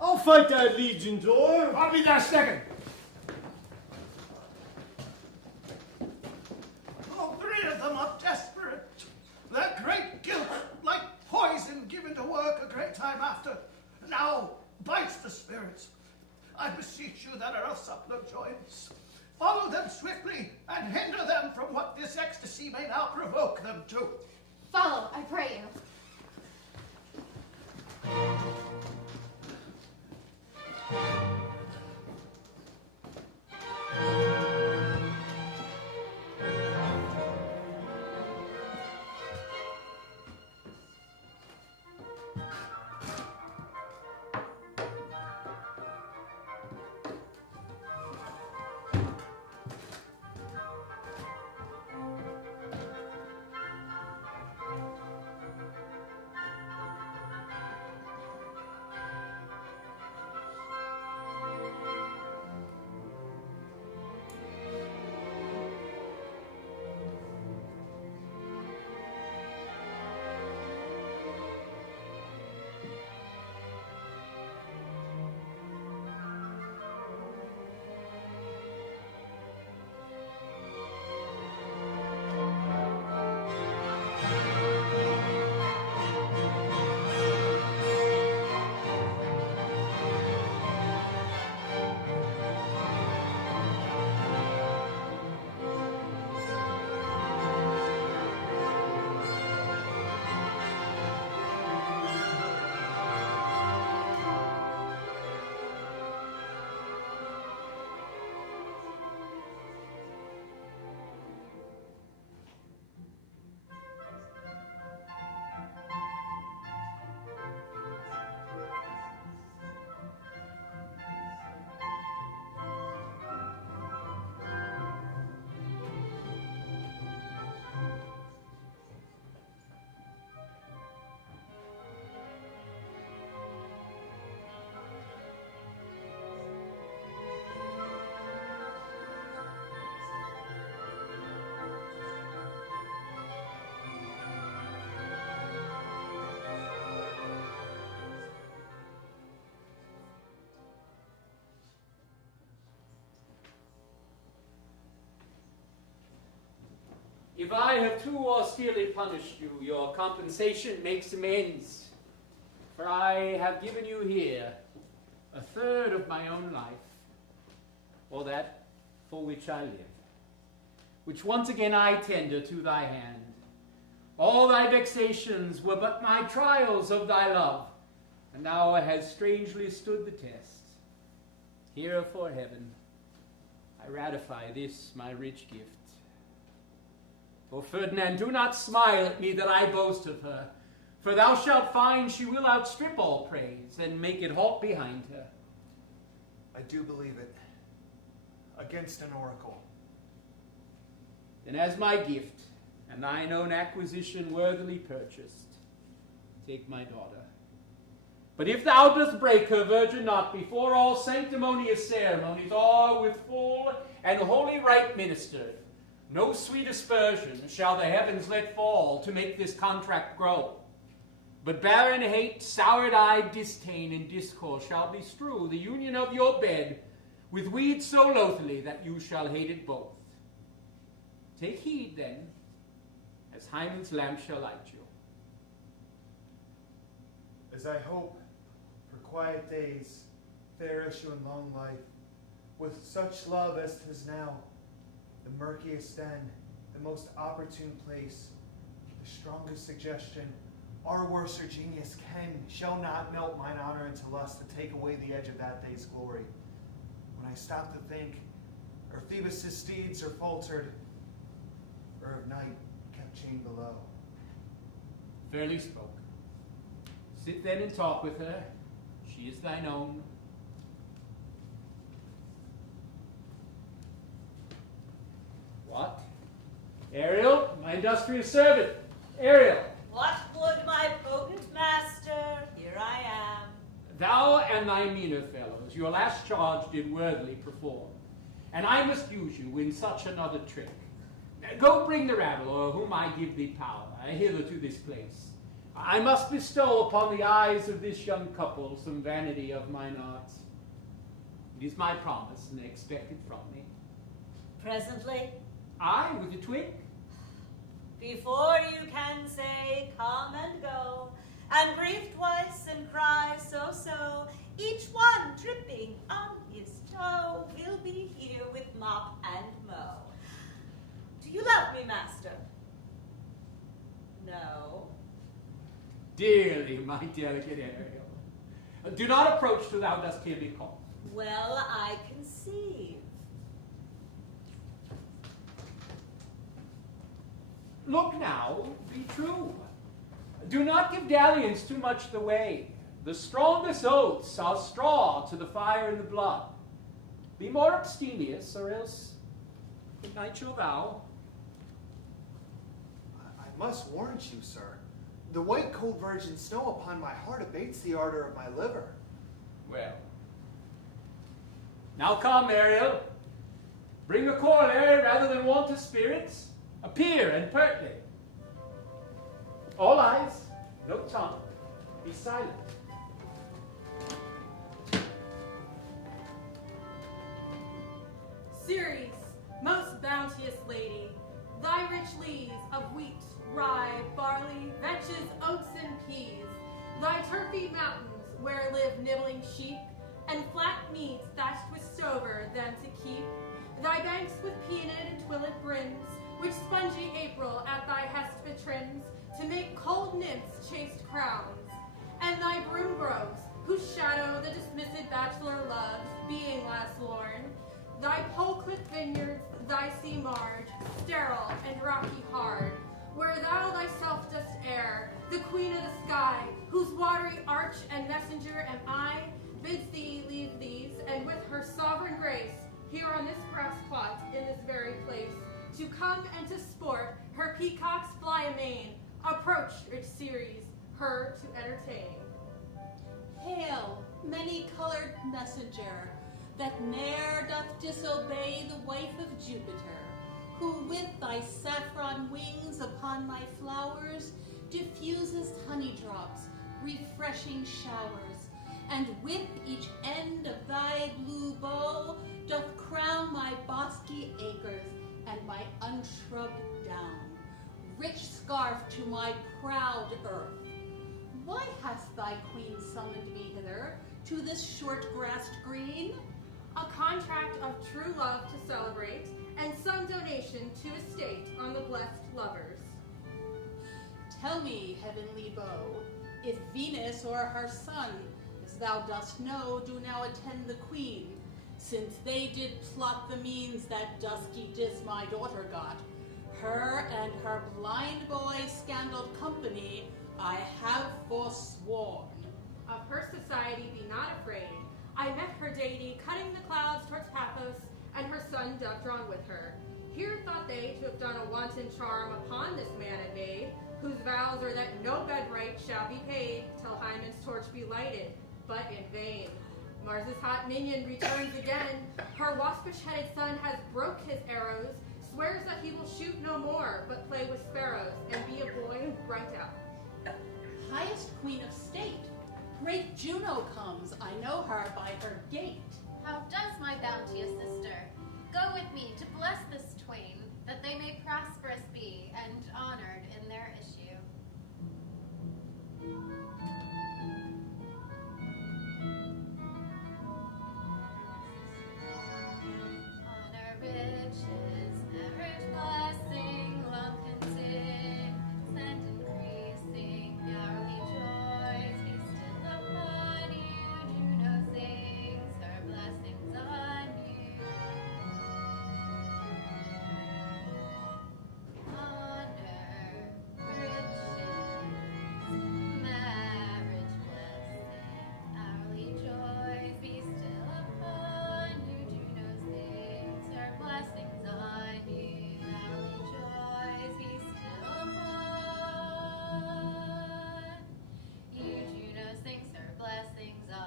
I'll fight that legion door. I'll be there second. All 3 of them are desperate. Their great guilt, like poison given to work a great time after, now bites the spirits. I beseech you that are of subtler joints, follow them swiftly and hinder them from what this ecstasy may now provoke them to. Follow, I pray you. If I have too austerely punished you, your compensation makes amends. For I have given you here 1/3 of my own life, or that for which I live, which once again I tender to thy hand. All thy vexations were but my trials of thy love, and thou hast strangely stood the test. Here for heaven, I ratify this my rich gift. O Ferdinand, do not smile at me that I boast of her, for thou shalt find she will outstrip all praise, and make it halt behind her. I do believe it, against an oracle. Then as my gift, and thine own acquisition worthily purchased, take my daughter. But if thou dost break her virgin knot before all sanctimonious ceremonies are with full and holy rite ministered, no sweet aspersion shall the heavens let fall to make this contract grow. But barren hate, soured-eyed disdain, and discord shall bestrew the union of your bed with weeds so loathly that you shall hate it both. Take heed, then, as Hymen's lamp shall light you. As I hope for quiet days, fair issue and long life, with such love as 'tis now, the murkiest den, the most opportune place, the strongest suggestion, our worser genius shall not melt mine honor into lust to take away the edge of that day's glory. When I stop to think, or Phoebus' steeds are faltered, or of night kept chained below. Fairly spoke. Sit then and talk with her. She is thine own. What? Ariel, my industrious servant. Ariel. What would my potent master? Here I am. Thou and thy meaner fellows your last charge did worthily perform, and I must use you in such another trick. Go bring the rabble, o'er whom I give thee power, hither to this place. I must bestow upon the eyes of this young couple some vanity of mine arts. It is my promise, and they expect it from me. Presently? Aye, with a twink. Before you can say come and go, and grieve twice and cry so, each one dripping on his toe, will be here with mop and mow. Do you love me, master? No. Dearly, my delicate Ariel. Do not approach till thou dost hear me call. Well, I conceive. Look now, be true. Do not give dalliance too much the way. The strongest oaths are straw to the fire and the blood. Be more abstemious, or else good night your vow. I must warrant you, sir. The white cold virgin snow upon my heart abates the ardor of my liver. Well. Now come, Ariel. Bring a corollary rather than want of spirits. Appear and pertly. All eyes, no tongue. Be silent. Ceres, most bounteous lady, thy rich lees of wheat, rye, barley, vetches, oats, and peas, thy turfy mountains where live nibbling sheep, and flat meads thatched with stover them to keep, thy banks with peanut and twillet brims, which spongy April at thy hest betrims, to make cold nymphs chaste crowns, and thy broom groves, whose shadow the dismissed bachelor loves, being last lorn, thy pole-clipped vineyards, thy sea marge, sterile and rocky hard, where thou thyself dost err, the queen of the sky, whose watery arch and messenger am I, bids thee leave these, and with her sovereign grace, here on this grass plot, in this very place, to come and to sport, her peacocks fly amain, approach rich Ceres, her to entertain. Hail, many-colored messenger, that ne'er doth disobey the wife of Jupiter, who with thy saffron wings upon my flowers diffusest honey drops, refreshing showers, and with each end of thy blue bow doth crown my bosky acres and my unshrubbed down, rich scarf to my proud earth. Why hast thy queen summoned me hither to this short-grassed green? A contract of true love to celebrate, and some donation to estate on the blessed lovers. Tell me, heavenly bow, if Venus or her son, as thou dost know, do now attend the queen, since they did plot the means that dusky dis my daughter got, her and her blind boy scandaled company I have forsworn. Of her society be not afraid. I met her deity cutting the clouds towards Paphos, and her son dove drawn with her. Here thought they to have done a wanton charm upon this man and maid, whose vows are that no bed right shall be paid till Hymen's torch be lighted, but in vain. Mars's hot minion returns again. Her waspish-headed son has broke his arrows, swears that he will shoot no more, but play with sparrows, and be a boy right out. Highest queen of state, great Juno comes, I know her by her gait. How does my bounteous sister? Go with me to bless this twain, that they may prosperous be and honored in their issue. Honor, riches, marriage, blessing, long content, and increasing, hourly joys, be still upon you, Juno sings her blessings on you. Honor, riches, marriage, blessing, hourly joys, be still upon you, Juno sings her blessings on you, hourly joys, be still upon you, Juno sings her blessings on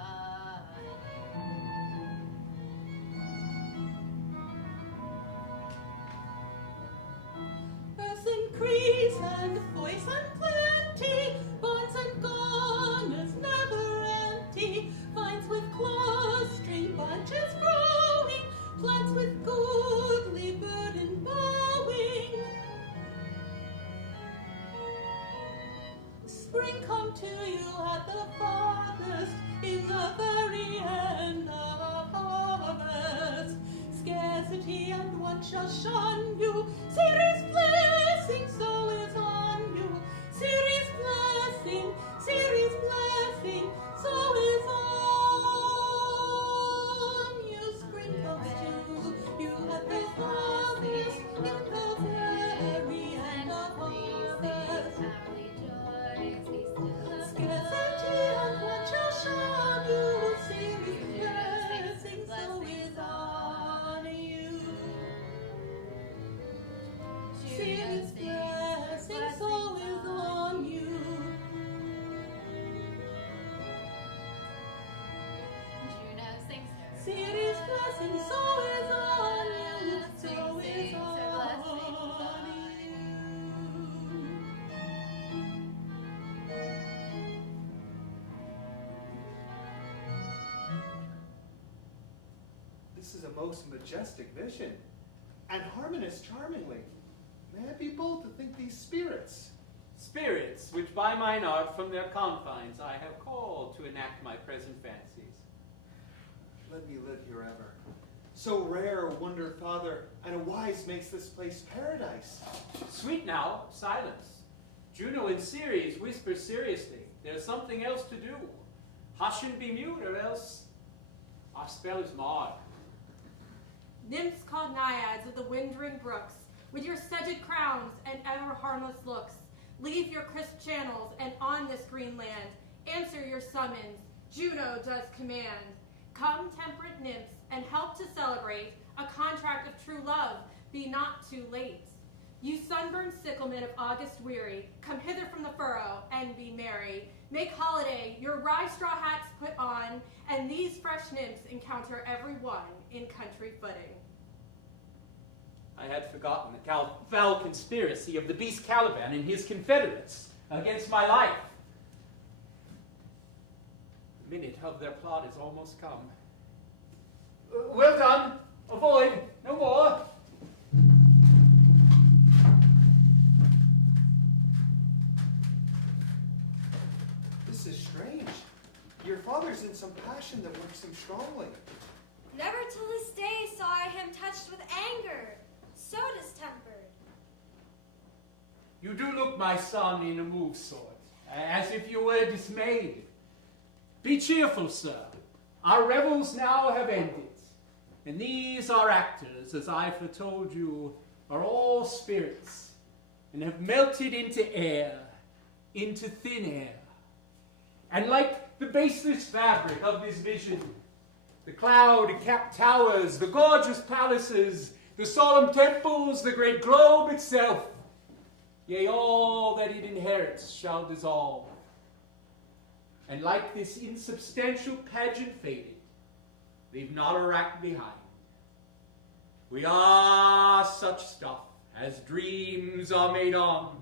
Earth increase and voice and plenty, bonds and garners never empty, vines with clustering bunches growing, plants with goodly burden bowing. Spring come to you at the farthest, in the very end of harvest. Scarcity and want shall shun you. Ceres' blessing, so is on you. Ceres' blessing, so is on you. Spring comes to you at the farthest, in the very end of harvest. Scarcity and want shall shun you. Ceres' blessing, so is on you. Ceres' blessing, so is on you. Juno sings her Ceres' blessing, so is on you. So is on you. This is a most majestic vision, and harmonious charmingly. May I be bold to think these spirits? Spirits, which by mine art from their confines I have called to enact my present fancies. Let me live here ever. So rare a wonder, Father, and a wise makes this place paradise. Sweet now, silence. Juno and Ceres whisper seriously. There's something else to do. Hush and be mute, or else our spell is marred. Nymphs called naiads of the windring brooks, with your sedged crowns and ever harmless looks, leave your crisp channels and on this green land, answer your summons, Juno does command. Come, temperate nymphs, and help to celebrate a contract of true love, be not too late. You sunburned sicklemen of August weary, come hither from the furrow and be merry. Make holiday, your rye straw hats put on, and these fresh nymphs encounter every one in country footing. I had forgotten the foul conspiracy of the beast Caliban and his confederates against my life. The minute of their plot is almost come. Well done. Avoid. No more. This is strange. Your father's in some passion that works him strongly. Never till this day saw I him touched with anger, so distempered. You do look, my son, in a moved sort, as if you were dismayed. Be cheerful, sir. Our revels now have ended, and these our actors, as I foretold you, are all spirits, and have melted into air, into thin air. And like the baseless fabric of this vision, the cloud-capped towers, the gorgeous palaces, the solemn temples, the great globe itself, Yea, all that it inherits shall dissolve. And like this insubstantial pageant faded, leave not a rack behind. We are such stuff as dreams are made on,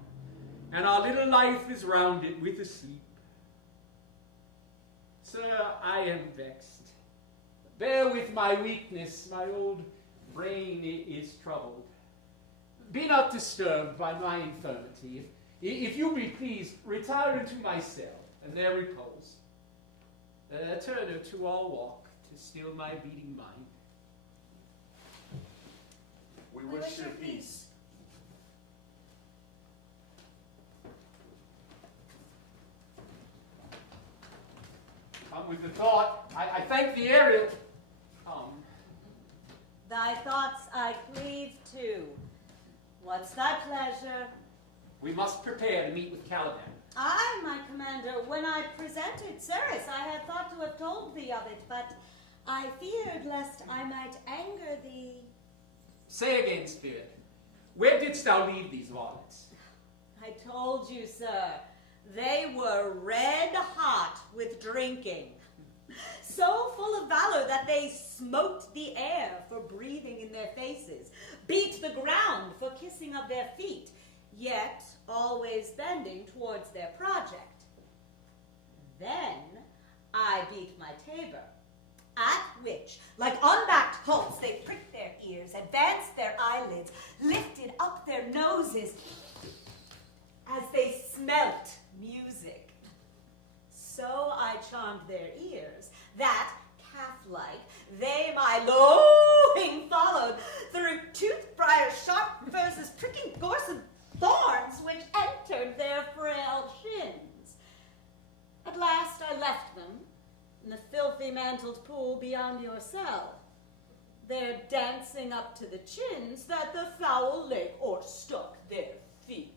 and our little life is rounded with a sleep. Sir, I am vexed. Bear with my weakness, my old brain is troubled. Be not disturbed by my infirmity. If you be pleased, retire into my cell, and there repose. Turner to all walk, to still my beating mind. We wish you peace. Come with the thought, I thank the Ariel. Come. Thy thoughts I cleave to. What's thy pleasure? We must prepare to meet with Caliban. Aye, my commander, when I presented Ceres, I had thought to have told thee of it, but I feared lest I might anger thee. Say again, Spirit, where didst thou leave these varlets? I told you, sir, they were red hot with drinking, so full of valor that they smote the air for breathing in their faces, beat the ground for kissing of their feet, yet always bending towards their project. Then I beat my tabor, at which, like unbacked colts, they pricked their ears, advanced their eyelids, lifted up their noses, as they smelt music. So I charmed their ears, that, calf-like, they my lowing followed, through tooth-briars, sharp verses, pricking gorse of thorns, which entered their frail shins. At last I left them in the filthy mantled pool beyond your cell. They're dancing up to the chins that the foul lake o'erstuck their feet.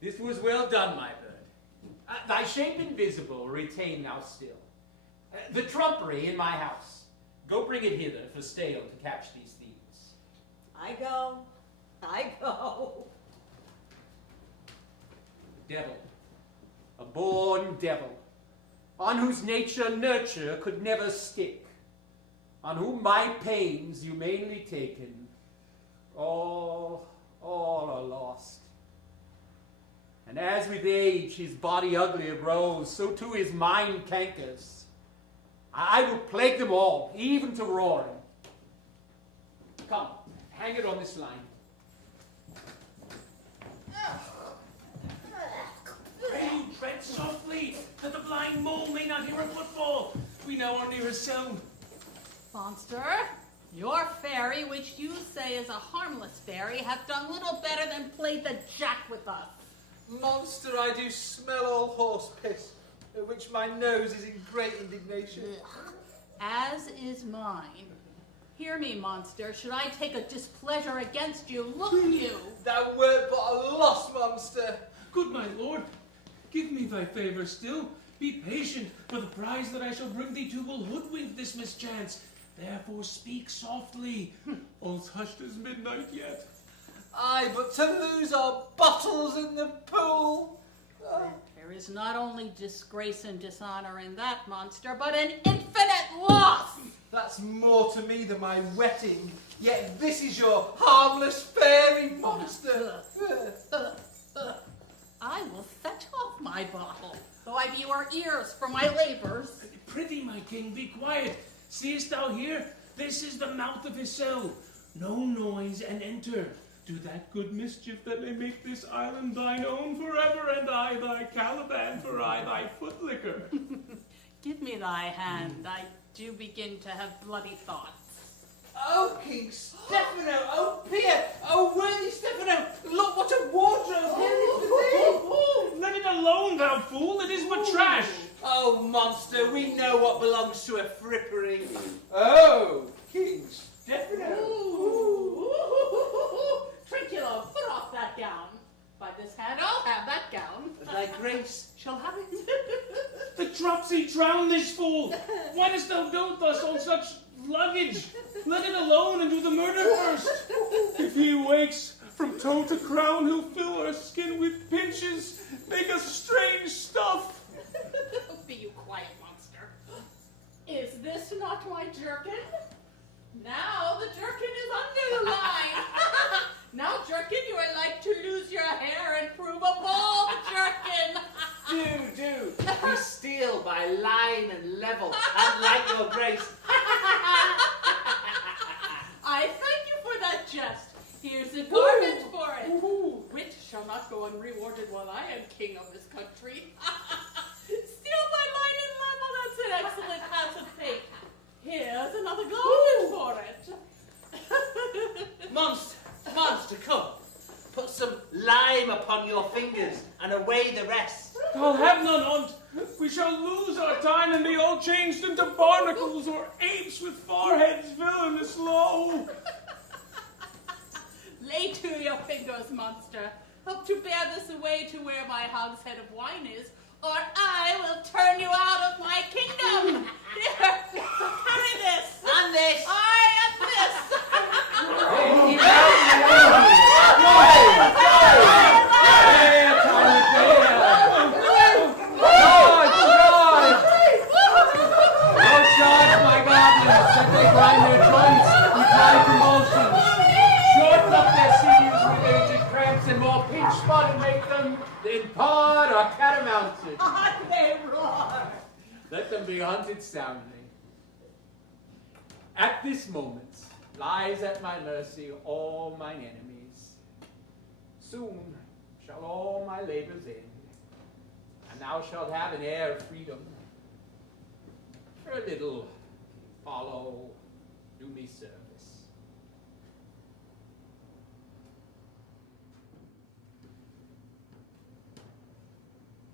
This was well done, my bird. Thy shape invisible retain thou still. The trumpery in my house. Go bring it hither for stale to catch these thieves. I go. Devil, a born devil, on whose nature nurture could never stick, on whom my pains humanely taken, all are lost. And as with age his body uglier grows, so too his mind cankers. I will plague them all, even to roaring. Come, hang it on this line. Pray you tread softly, that the blind mole may not hear a footfall. We now are near his cell. Monster, your fairy, which you say is a harmless fairy, hath done little better than played the jack with us. Monster, I do smell all horse piss, at which my nose is in great indignation. As is mine. Hear me, monster, should I take a displeasure against you, look you. Thou wert but a lost monster. Good my lord, give me thy favour still. Be patient, for the prize that I shall bring thee to will hoodwink this mischance. Therefore speak softly. All's hushed as midnight yet. Aye, but to lose our bottles in the pool. There is not only disgrace and dishonor in that, monster, but an infinite loss. That's more to me than my wetting. Yet this is your harmless fairy monster. I will fetch off my bottle, though I be your ears for my labors. Prithee, my king, be quiet. Seest thou here? This is the mouth of his cell. No noise, and enter. Do that good mischief that may make this island thine own forever, and I thy Caliban, for I thy footlicker. Give me thy hand. I do begin to have bloody thoughts. Oh, King Stefano! Oh, Peart! Oh, worthy Stefano! Look what a wardrobe here is for thee! Let it alone, thou fool! It is but trash! Oh, monster, we know what belongs to a frippery. Oh, King Stefano! Trinculo, put off that gown. By this hand, I'll have that gown. Thy grace shall have it. The dropsy drown this fool! Why dost thou dote thus on such luggage? Let it alone and do the murder first. If he wakes, from toe to crown, who fill our skin with pinches, make us strange stuff. Be you quiet, monster. Is this not my jerkin? Now the jerkin is under the line. Now, jerkin, you are like to lose your hair and prove a bald jerkin. Do. We steal by line and level, unlike your grace. I thank you for that jest. Here's a garment for it. Wit shall not go unrewarded while I am king of this country. Steal by line and level, that's an excellent pass of fate. Here's another garment for it. Monster, come. Put some lime upon your fingers and away the rest. I'll have none on't. We shall lose our time and be all changed into barnacles or apes with foreheads villainous low. Lay to your fingers, monster. Hope to bear this away to where my hogshead of wine is, or I will turn you out of my kingdom. Here, carry this. And this. And this. Don't charge my goblins that they grind their joints with high convulsions. Shorten up their sinews with aged cramps and more pinch spot and make them in pod or catamounted. They roar. Let them be hunted soundly. At this moment lies at my mercy all mine enemies. Soon shall all my labors end, and thou shalt have an air of freedom. For a little, follow, do me service.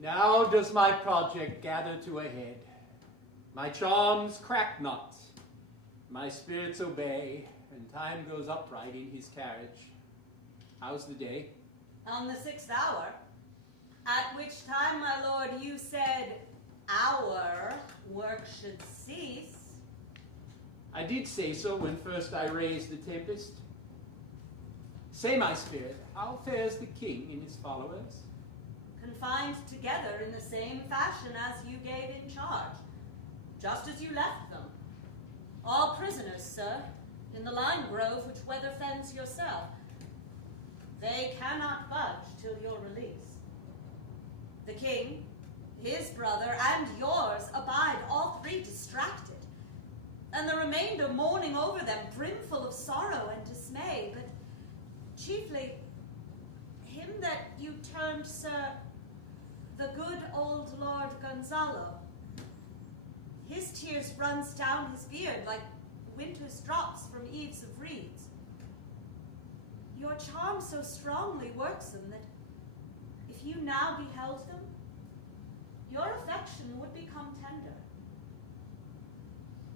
Now does my project gather to a head. My charms crack not, my spirits obey, and time goes upright in his carriage. How's the day? On the 6th hour, at which time, my lord, you said our work should cease. I did say so when first I raised the Tempest. Say, my spirit, how fares the king and his followers? Confined together in the same fashion as you gave in charge, just as you left them. All prisoners, sir, in the lime grove which weather fence yourself. They cannot budge till your release. The king, his brother, and yours abide, all three distracted, and the remainder mourning over them, brimful of sorrow and dismay, but chiefly him that you termed, sir, the good old Lord Gonzalo. His tears runs down his beard like winter's drops from eaves of reeds. Your charm so strongly works them that if you now beheld them, your affection would become tender.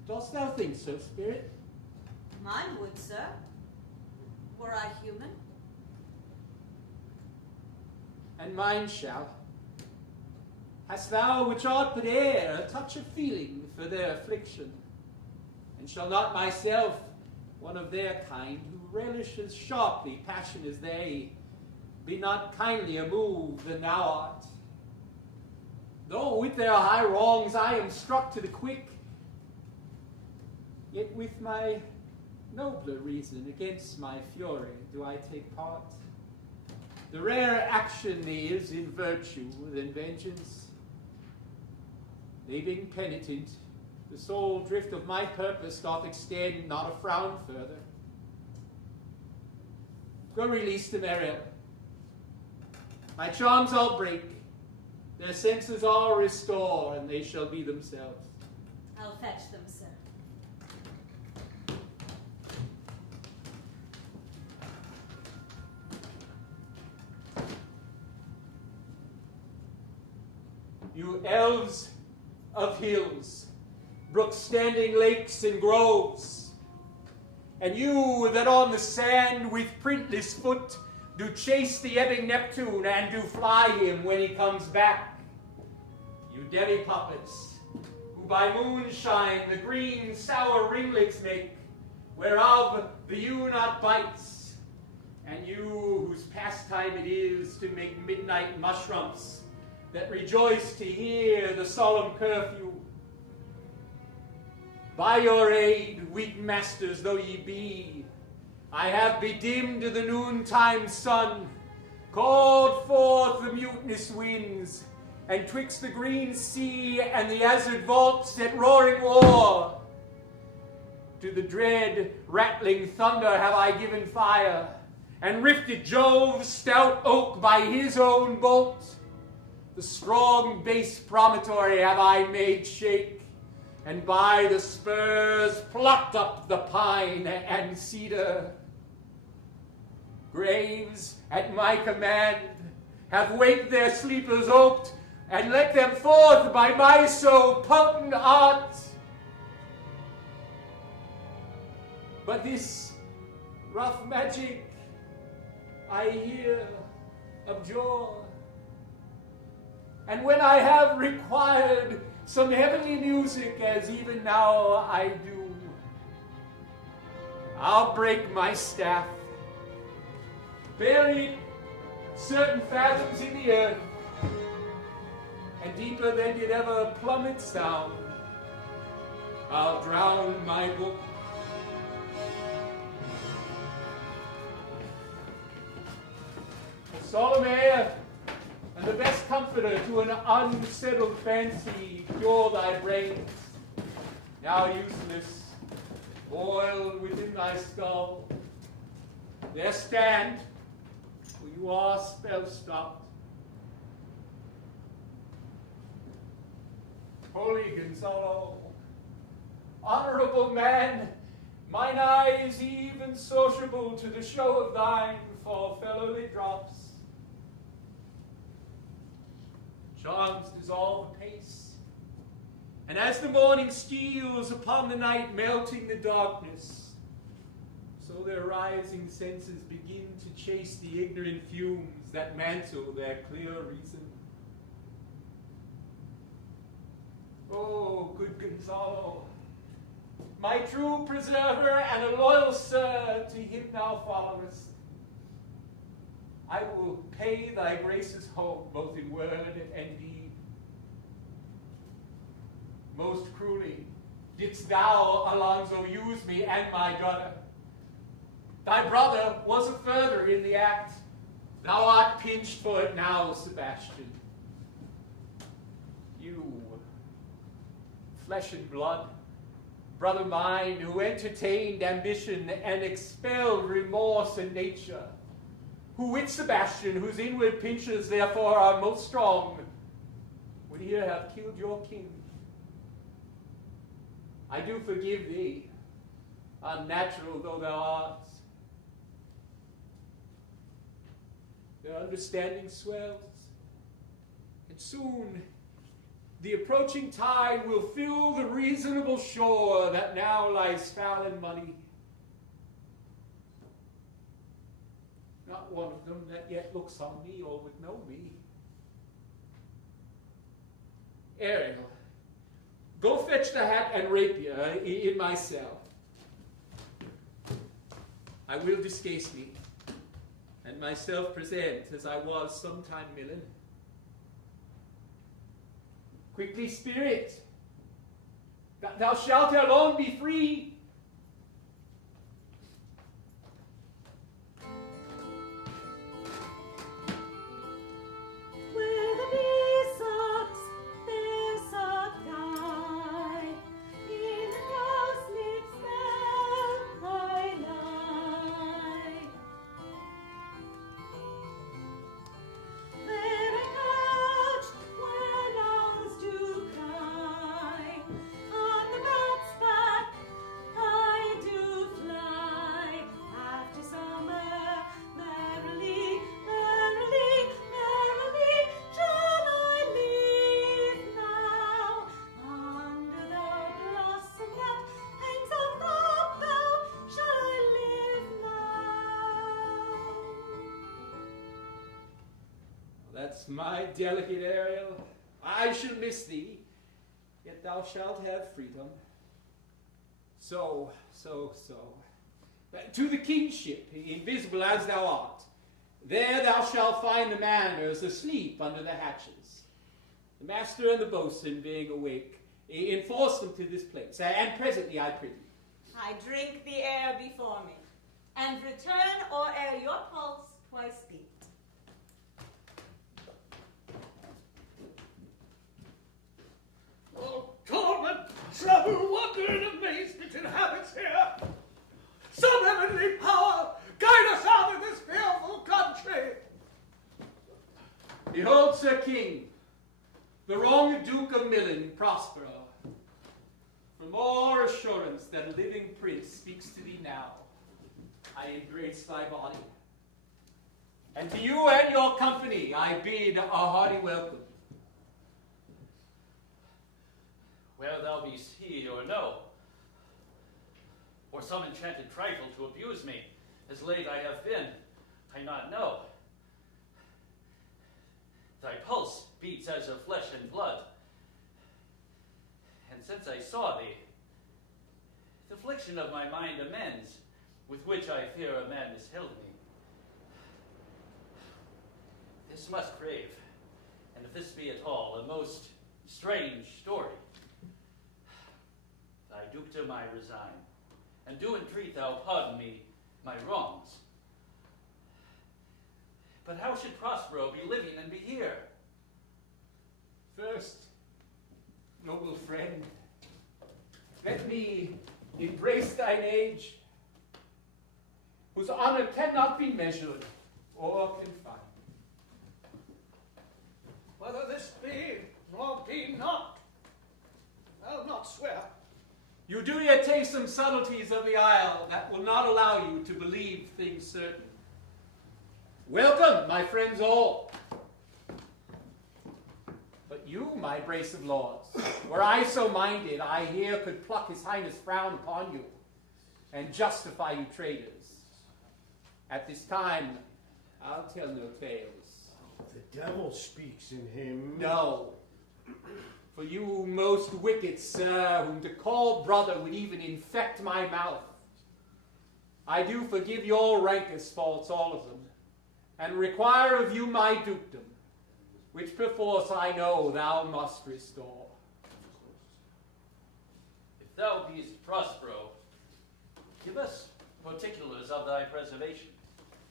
Dost thou think so, spirit? Mine would, sir, were I human. And mine shall. Hast thou, which art but air, a touch of feeling for their affliction? And shall not myself, one of their kind, who relishes sharply passion as they, be not kindlier moved than thou art? Though with their high wrongs I am struck to the quick, yet with my nobler reason against my fury do I take part. The rare action is in virtue than vengeance. They being penitent, the sole drift of my purpose doth extend not a frown further. Go release them, Ariel. My charms I'll break, their senses I'll restore, and they shall be themselves. I'll fetch them, sir. You elves of hills, brook-standing lakes and groves, and you that on the sand with printless foot do chase the ebbing Neptune and do fly him when he comes back. You demi-puppets, who by moonshine the green sour ringlets make, whereof the ewe not bites, and you whose pastime it is to make midnight mushrooms that rejoice to hear the solemn curfew. By your aid, weak masters though ye be, I have bedimmed the noontime sun, called forth the mutinous winds, and twixt the green sea and the azure vaults at roaring war. To the dread rattling thunder have I given fire, and rifted Jove's stout oak by his own bolt. The strong base promontory have I made shake, and by the spurs plucked up the pine and cedar. Graves at my command have waked their sleepers oped, and let them forth by my so potent art. But this rough magic I hear abjure, and when I have required some heavenly music, as even now I do, I'll break my staff, buried certain fathoms in the earth, and deeper than did ever plummet sound, I'll drown my book. The solemn air and the best comforter to an unsettled fancy, cure thy brains, now useless, boiled within thy skull. There stand, for you are spell-stopped. Holy Gonzalo, honorable man, mine eyes even sociable to the show of thine for fellowly drops. Charms dissolve apace, and as the morning steals upon the night, melting the darkness, so their rising senses begin to chase the ignorant fumes that mantle their clear reason. Oh, good Gonzalo, my true preserver and a loyal sir, to him thou followest, I will pay thy graces home, both in word and deed. Most cruelly didst thou, Alonso, use me and my daughter. Thy brother was a further in the act. Thou art pinched for it now, Sebastian. You, flesh and blood, brother mine, who entertained ambition and expelled remorse and nature, who with Sebastian, whose inward pinches therefore are most strong, would here have killed your king. I do forgive thee, unnatural though thou art. Their understanding swells, and soon the approaching tide will fill the reasonable shore that now lies foul and muddy. Not one of them that yet looks on me or would know me. Ariel, go fetch the hat and rapier in my cell. I will discase me, and myself present as I was sometime Milan. Quickly, spirit, thou shalt alone be free. Where the bee sucks, there suck I. In the cowslip's bell I lie. There I couch when owls do cry. On the rat's back I do fly. After summer, merrily, merrily, merrily shall I live now. Under the blossom that hangs on the bough shall I live now. That's my delicate Ariel. I shall miss thee, yet thou shalt have freedom. So. To the kingship, invisible as thou art. There thou shalt find the mariners asleep under the hatches. The master and the boatswain being awake, enforce them to this place, and presently I prithee. I drink the air before me, and return or ere your pulse twice beat. Oh, torment, trouble, wonder, and amazement inhabits here. Some heavenly power, guide us out of this fearful country. Behold, Sir King, the wronged Duke of Milan, Prospero. For more assurance that a living prince speaks to thee now, I embrace thy body. And to you and your company I bid a hearty welcome. Where thou beest he or no, or some enchanted trifle to abuse me, as late I have been, I not know. Thy pulse beats as of flesh and blood, and since I saw thee, the affliction of my mind amends, with which I fear a madness held me. This must crave, and if this be at all, a most strange story. Thy dukedom I resign, and do entreat thou pardon me my wrongs. But how should Prospero be living and be here? First, noble friend, let me embrace thine age, whose honor cannot be measured or confined. Whether this be or be not, I'll not swear. You do yet taste some subtleties of the isle that will not allow you to believe things certain. Welcome, my friends all. But you, my brace of lords, were I so minded, I here could pluck his highness' frown upon you, and justify you traitors. At this time, I'll tell no tales. The devil speaks in him. No. For you most wicked, sir, whom to call brother would even infect my mouth. I do forgive your rankest faults, all of them, and require of you my dukedom, which perforce I know thou must restore. If thou beest Prospero, give us particulars of thy preservation.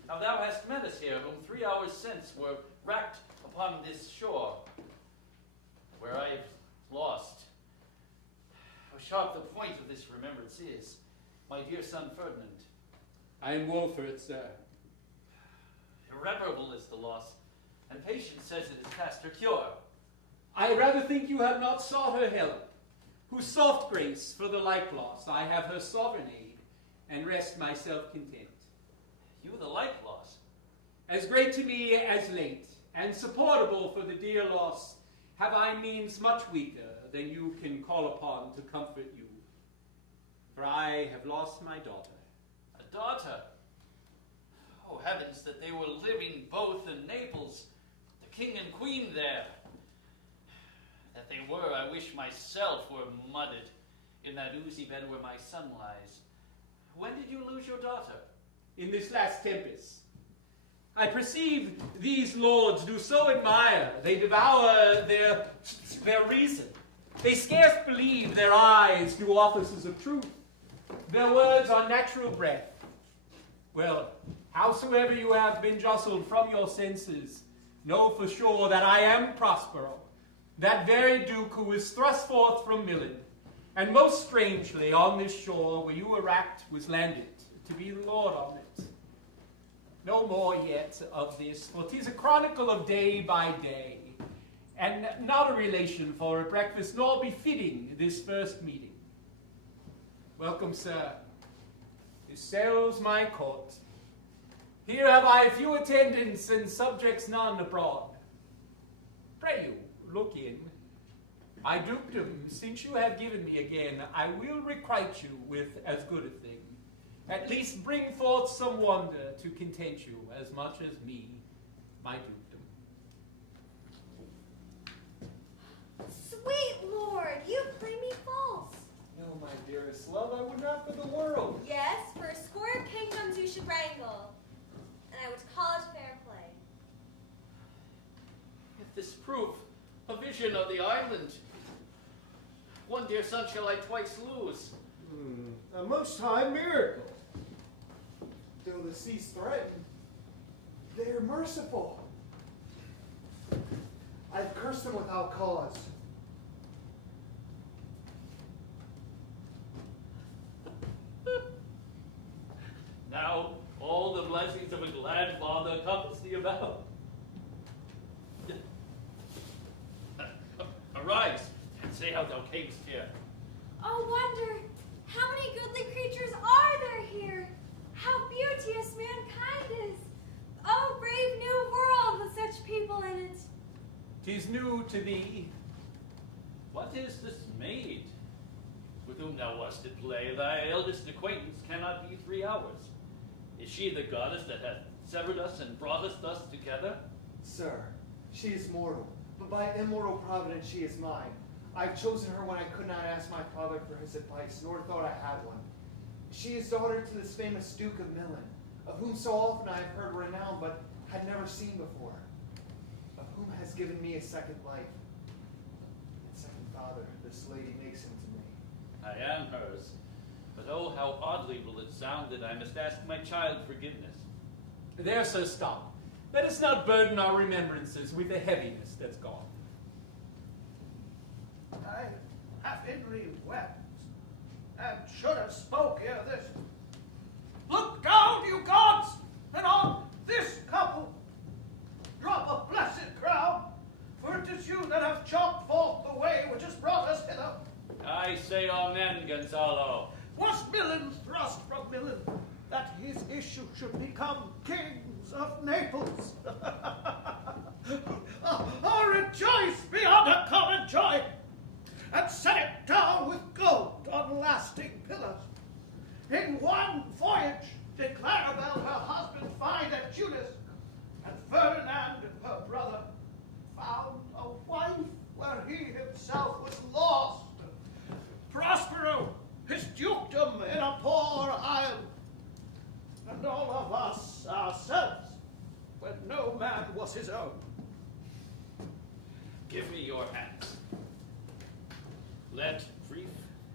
How thou hast met us here, whom 3 hours since were wracked upon this shore, where I have lost. How sharp the point of this remembrance is, my dear son Ferdinand. I am Wolfert, sir. Irreparable is the loss, and patience says it is past her cure. I rather think you have not sought her help, whose soft grace for the like loss I have her sovereign aid, and rest myself content. You the like loss? As great to me as late, and supportable for the dear loss, have I means much weaker than you can call upon to comfort you. For I have lost my daughter. A daughter? Oh, heavens, that they were living both in Naples, the king and queen there. That they were, I wish myself were mudded in that oozy bed where my son lies. When did you lose your daughter? In this last tempest. I perceive these lords do so admire, they devour their reason. They scarce believe their eyes do offices of truth. Their words are natural breath. Well, howsoever you have been jostled from your senses, know for sure that I am Prospero, that very duke who was thrust forth from Milan, and most strangely on this shore where you were racked was landed, to be the lord on it. No more yet of this, for 'tis a chronicle of day by day, and not a relation for a breakfast, nor befitting this first meeting. Welcome, sir. This sails my court. Here have I few attendants and subjects none abroad. Pray you, look in. My dukedom, since you have given me again, I will requite you with as good a thing. At least bring forth some wonder to content you as much as me, my dukedom. Sweet lord, you play me false. No, my dearest love, I would not for the world. Yes, for a score of the island. One dear son shall I twice lose. A most high miracle. Though the seas threaten, they are merciful. I've cursed them without cause. Now all the blessings of a glad father compass thee about. Arise, and say how thou camest here. Oh, wonder, how many goodly creatures are there here? How beauteous mankind is! Oh, brave new world with such people in it. 'Tis new to thee. What is this maid with whom thou wast at play? Thy eldest acquaintance cannot be 3 hours. Is she the goddess that hath severed us and brought us thus together? Sir, she is mortal, but by immortal providence she is mine. I've chosen her when I could not ask my father for his advice, nor thought I had one. She is daughter to this famous Duke of Milan, of whom so often I have heard renown, but had never seen before, of whom has given me a second life. And second father, this lady makes him to me. I am hers. But oh, how oddly will it sound that I must ask my child forgiveness. There, sir, stop. Let us not burden our remembrances with the heaviness that's gone. I have inly wept, and should have spoke ere this. Look down, you gods, and on this couple drop a blessed crown, for it is you that have chalked forth the way which has brought us hither. I say amen, Gonzalo. Was Milan thrust from Milan, that his issue should become kings of Naples? Oh, rejoice beyond a common joy, and set it down with gold on lasting pillars. In one voyage did Caliban her husband find at Tunis, and Ferdinand, her brother, found a wife where he himself was lost. Prospero, his dukedom in a poor isle, and all of us ourselves, when no man was his own. Give me your hands. Let grief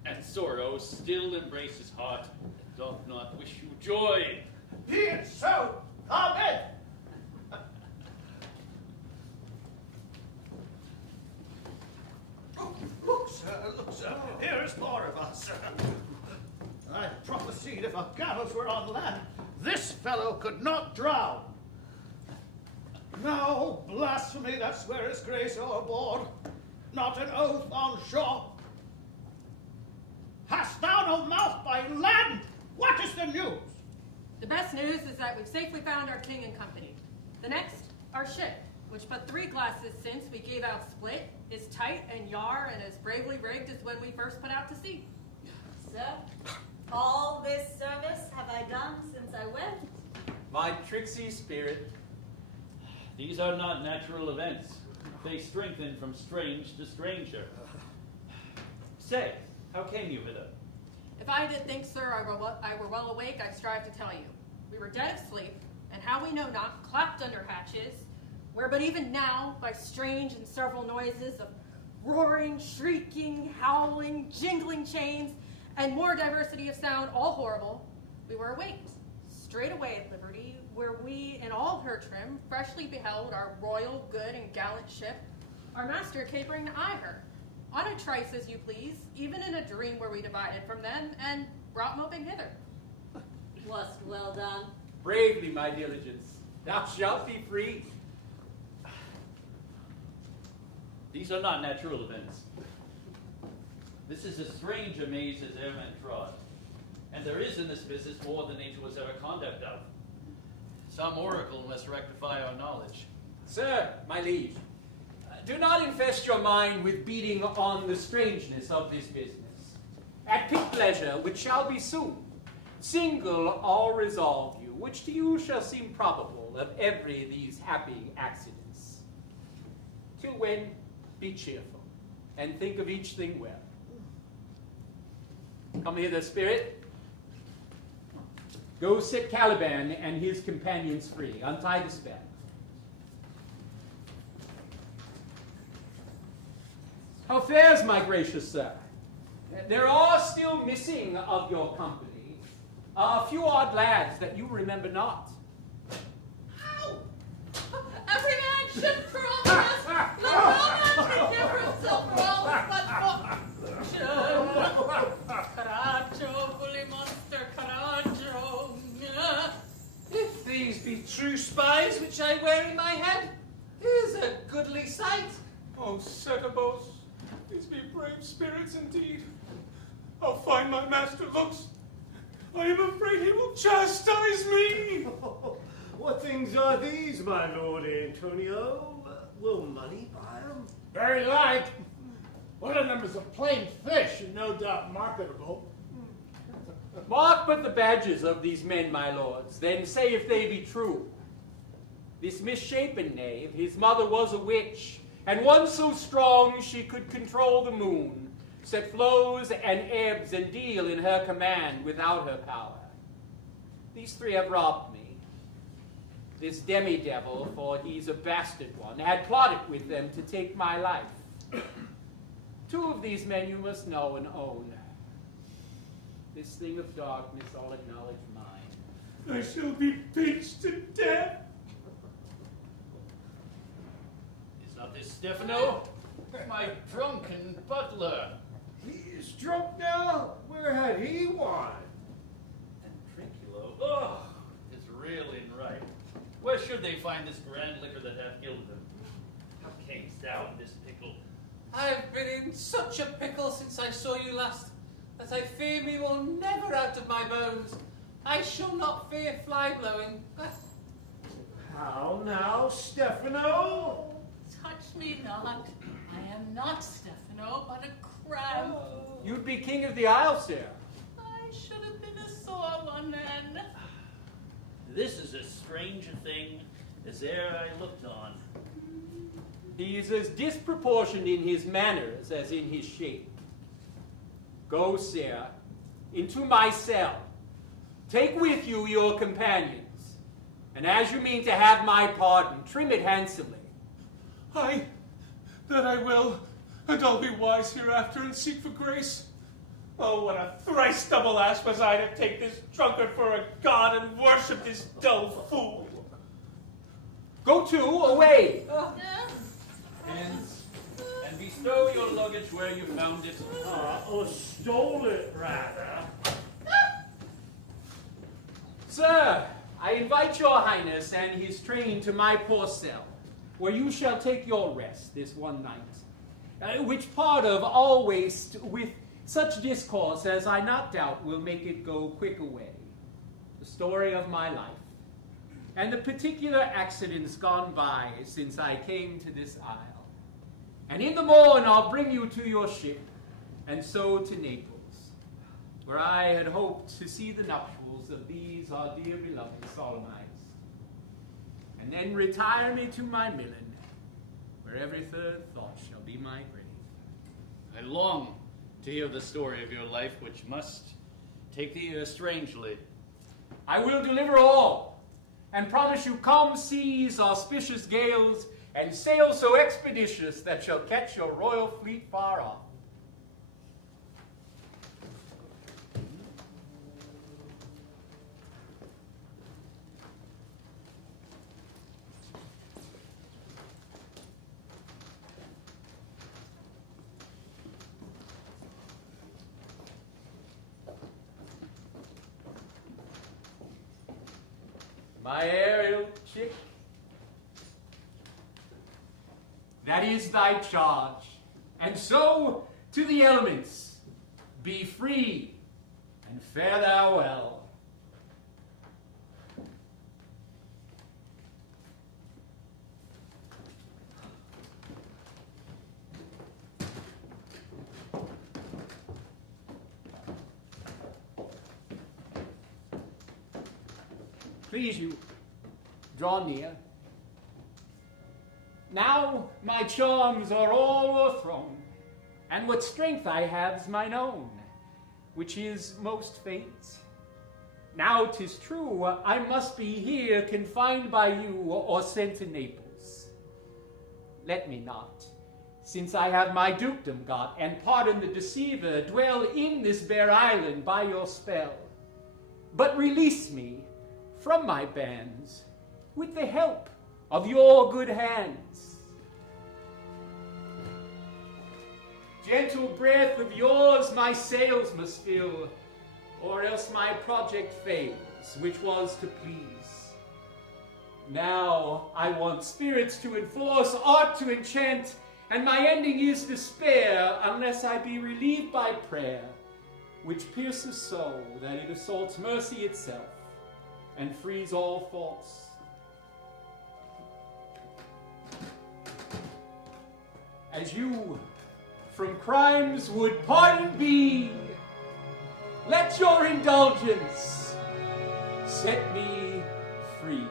and sorrow still embrace his heart, and doth not wish you joy. Be it so. Amen. Look, sir, here is more of us. I prophesied if a gallows were on land, this fellow could not drown. No blasphemy that swears grace o'erboard, not an oath on shore. Hast thou no mouth by land? What is the news? The best news is that we've safely found our king and company. The next, our ship, which but 3 glasses since we gave out split, is tight and yar and as bravely rigged as when we first put out to sea. Sir, all this service have I done since I went. My tricksy spirit. These are not natural events. They strengthen from strange to stranger. Say, how came you hither? If I did think, sir, I were well awake, I'd strive to tell you. We were dead of sleep, and how we know not, clapped under hatches, where but even now, by strange and several noises of roaring, shrieking, howling, jingling chains, and more diversity of sound, all horrible, we were awaked, straight away at liberty, where we, in all her trim, freshly beheld our royal, good, and gallant ship, our master capering to eye her, on a trice as you please, even in a dream where we divided from them, and brought moping hither. Wast well done. Bravely, my diligence. Thou shalt be free. These are not natural events. This is as strange a maze as e'er man trod. And there is in this business more than nature was ever conduct of. Some oracle must rectify our knowledge. Sir, my liege, do not infest your mind with beating on the strangeness of this business. At peak pleasure, which shall be soon, single all resolve you, which to you shall seem probable of every these happy accidents. Till when, be cheerful, and think of each thing well. Come hither, spirit. Go set Caliban and his companions free. Untie the spell. How fares, my gracious sir? There are still missing of your company a few odd lads that you remember not. Every man should for all of us. Let no man forgive himself for all but Coraggio, bully monster, coraggio. If these be true spies which I wear in my head, here's a goodly sight. Oh, Setebos, these be brave spirits indeed. How fine my master looks. I am afraid he will chastise me. What things are these, my lord Antonio? Will money buy them? Very like. One of them is a plain fish and no doubt marketable. Mark but the badges of these men, my lords, then say if they be true. This misshapen knave, his mother was a witch, and one so strong she could control the moon, set flows and ebbs and deal in her command without her power. These three have robbed me. This demi-devil, for he's a bastard one, had plotted with them to take my life. Two of these men you must know and own. This thing of darkness, I'll acknowledge mine. I shall be pinched to death. Is not this Stefano? My drunken butler. He is drunk now? Where had he wine? And Trinculo, oh, is reeling right. Where should they find this grand liquor that hath gilded them? How camest thou in this pickle? I've been in such a pickle since I saw you last, that I fear me will never out of my bones. I shall not fear fly blowing. How now, Stefano? Touch me not. I am not Stefano, but a crab. You'd be king of the isle, sir. I should have been a sore one then. This is as strange a thing as e'er I looked on. He is as disproportioned in his manners as in his shape. Go, sir, into my cell. Take with you your companions, and as you mean to have my pardon, trim it handsomely. Aye, that I will, and I'll be wise hereafter and seek for grace. Oh, what a thrice double ass was I to take this drunkard for a god and worship this dull fool. Go to, away! And bestow your luggage where you found it. Or stole it, rather. Sir, I invite your highness and his train to my poor cell, where you shall take your rest this one night, which part of all waste with such discourse as I not doubt will make it go quick away. The story of my life, and the particular accidents gone by since I came to this isle. And in the morn I'll bring you to your ship, and so to Naples, where I had hoped to see the nuptials of these our dear beloved solemnized, and then retire me to my Milan, where every third thought shall be my grave. I long to hear the story of your life, which must take the ear strangely. I will deliver all, and promise you calm seas, auspicious gales, and sail so expeditious that shall catch your royal fleet far off. My aerial chick, that is thy charge, and so to the elements, be free, and fare thou well. Please you, draw near. Now my charms are all o'erthrown, and what strength I have's mine own, which is most faint. Now 'tis true, I must be here confined by you or sent to Naples. Let me not, since I have my dukedom got, and pardon the deceiver, dwell in this bare island by your spell. But release me from my bands with the help of your good hands. Gentle breath of yours my sails must fill, or else my project fails, which was to please. Now I want spirits to enforce, art to enchant, and my ending is despair, unless I be relieved by prayer, which pierces so that it assaults mercy itself, and frees all faults. As you from crimes would pardon be, let your indulgence set me free.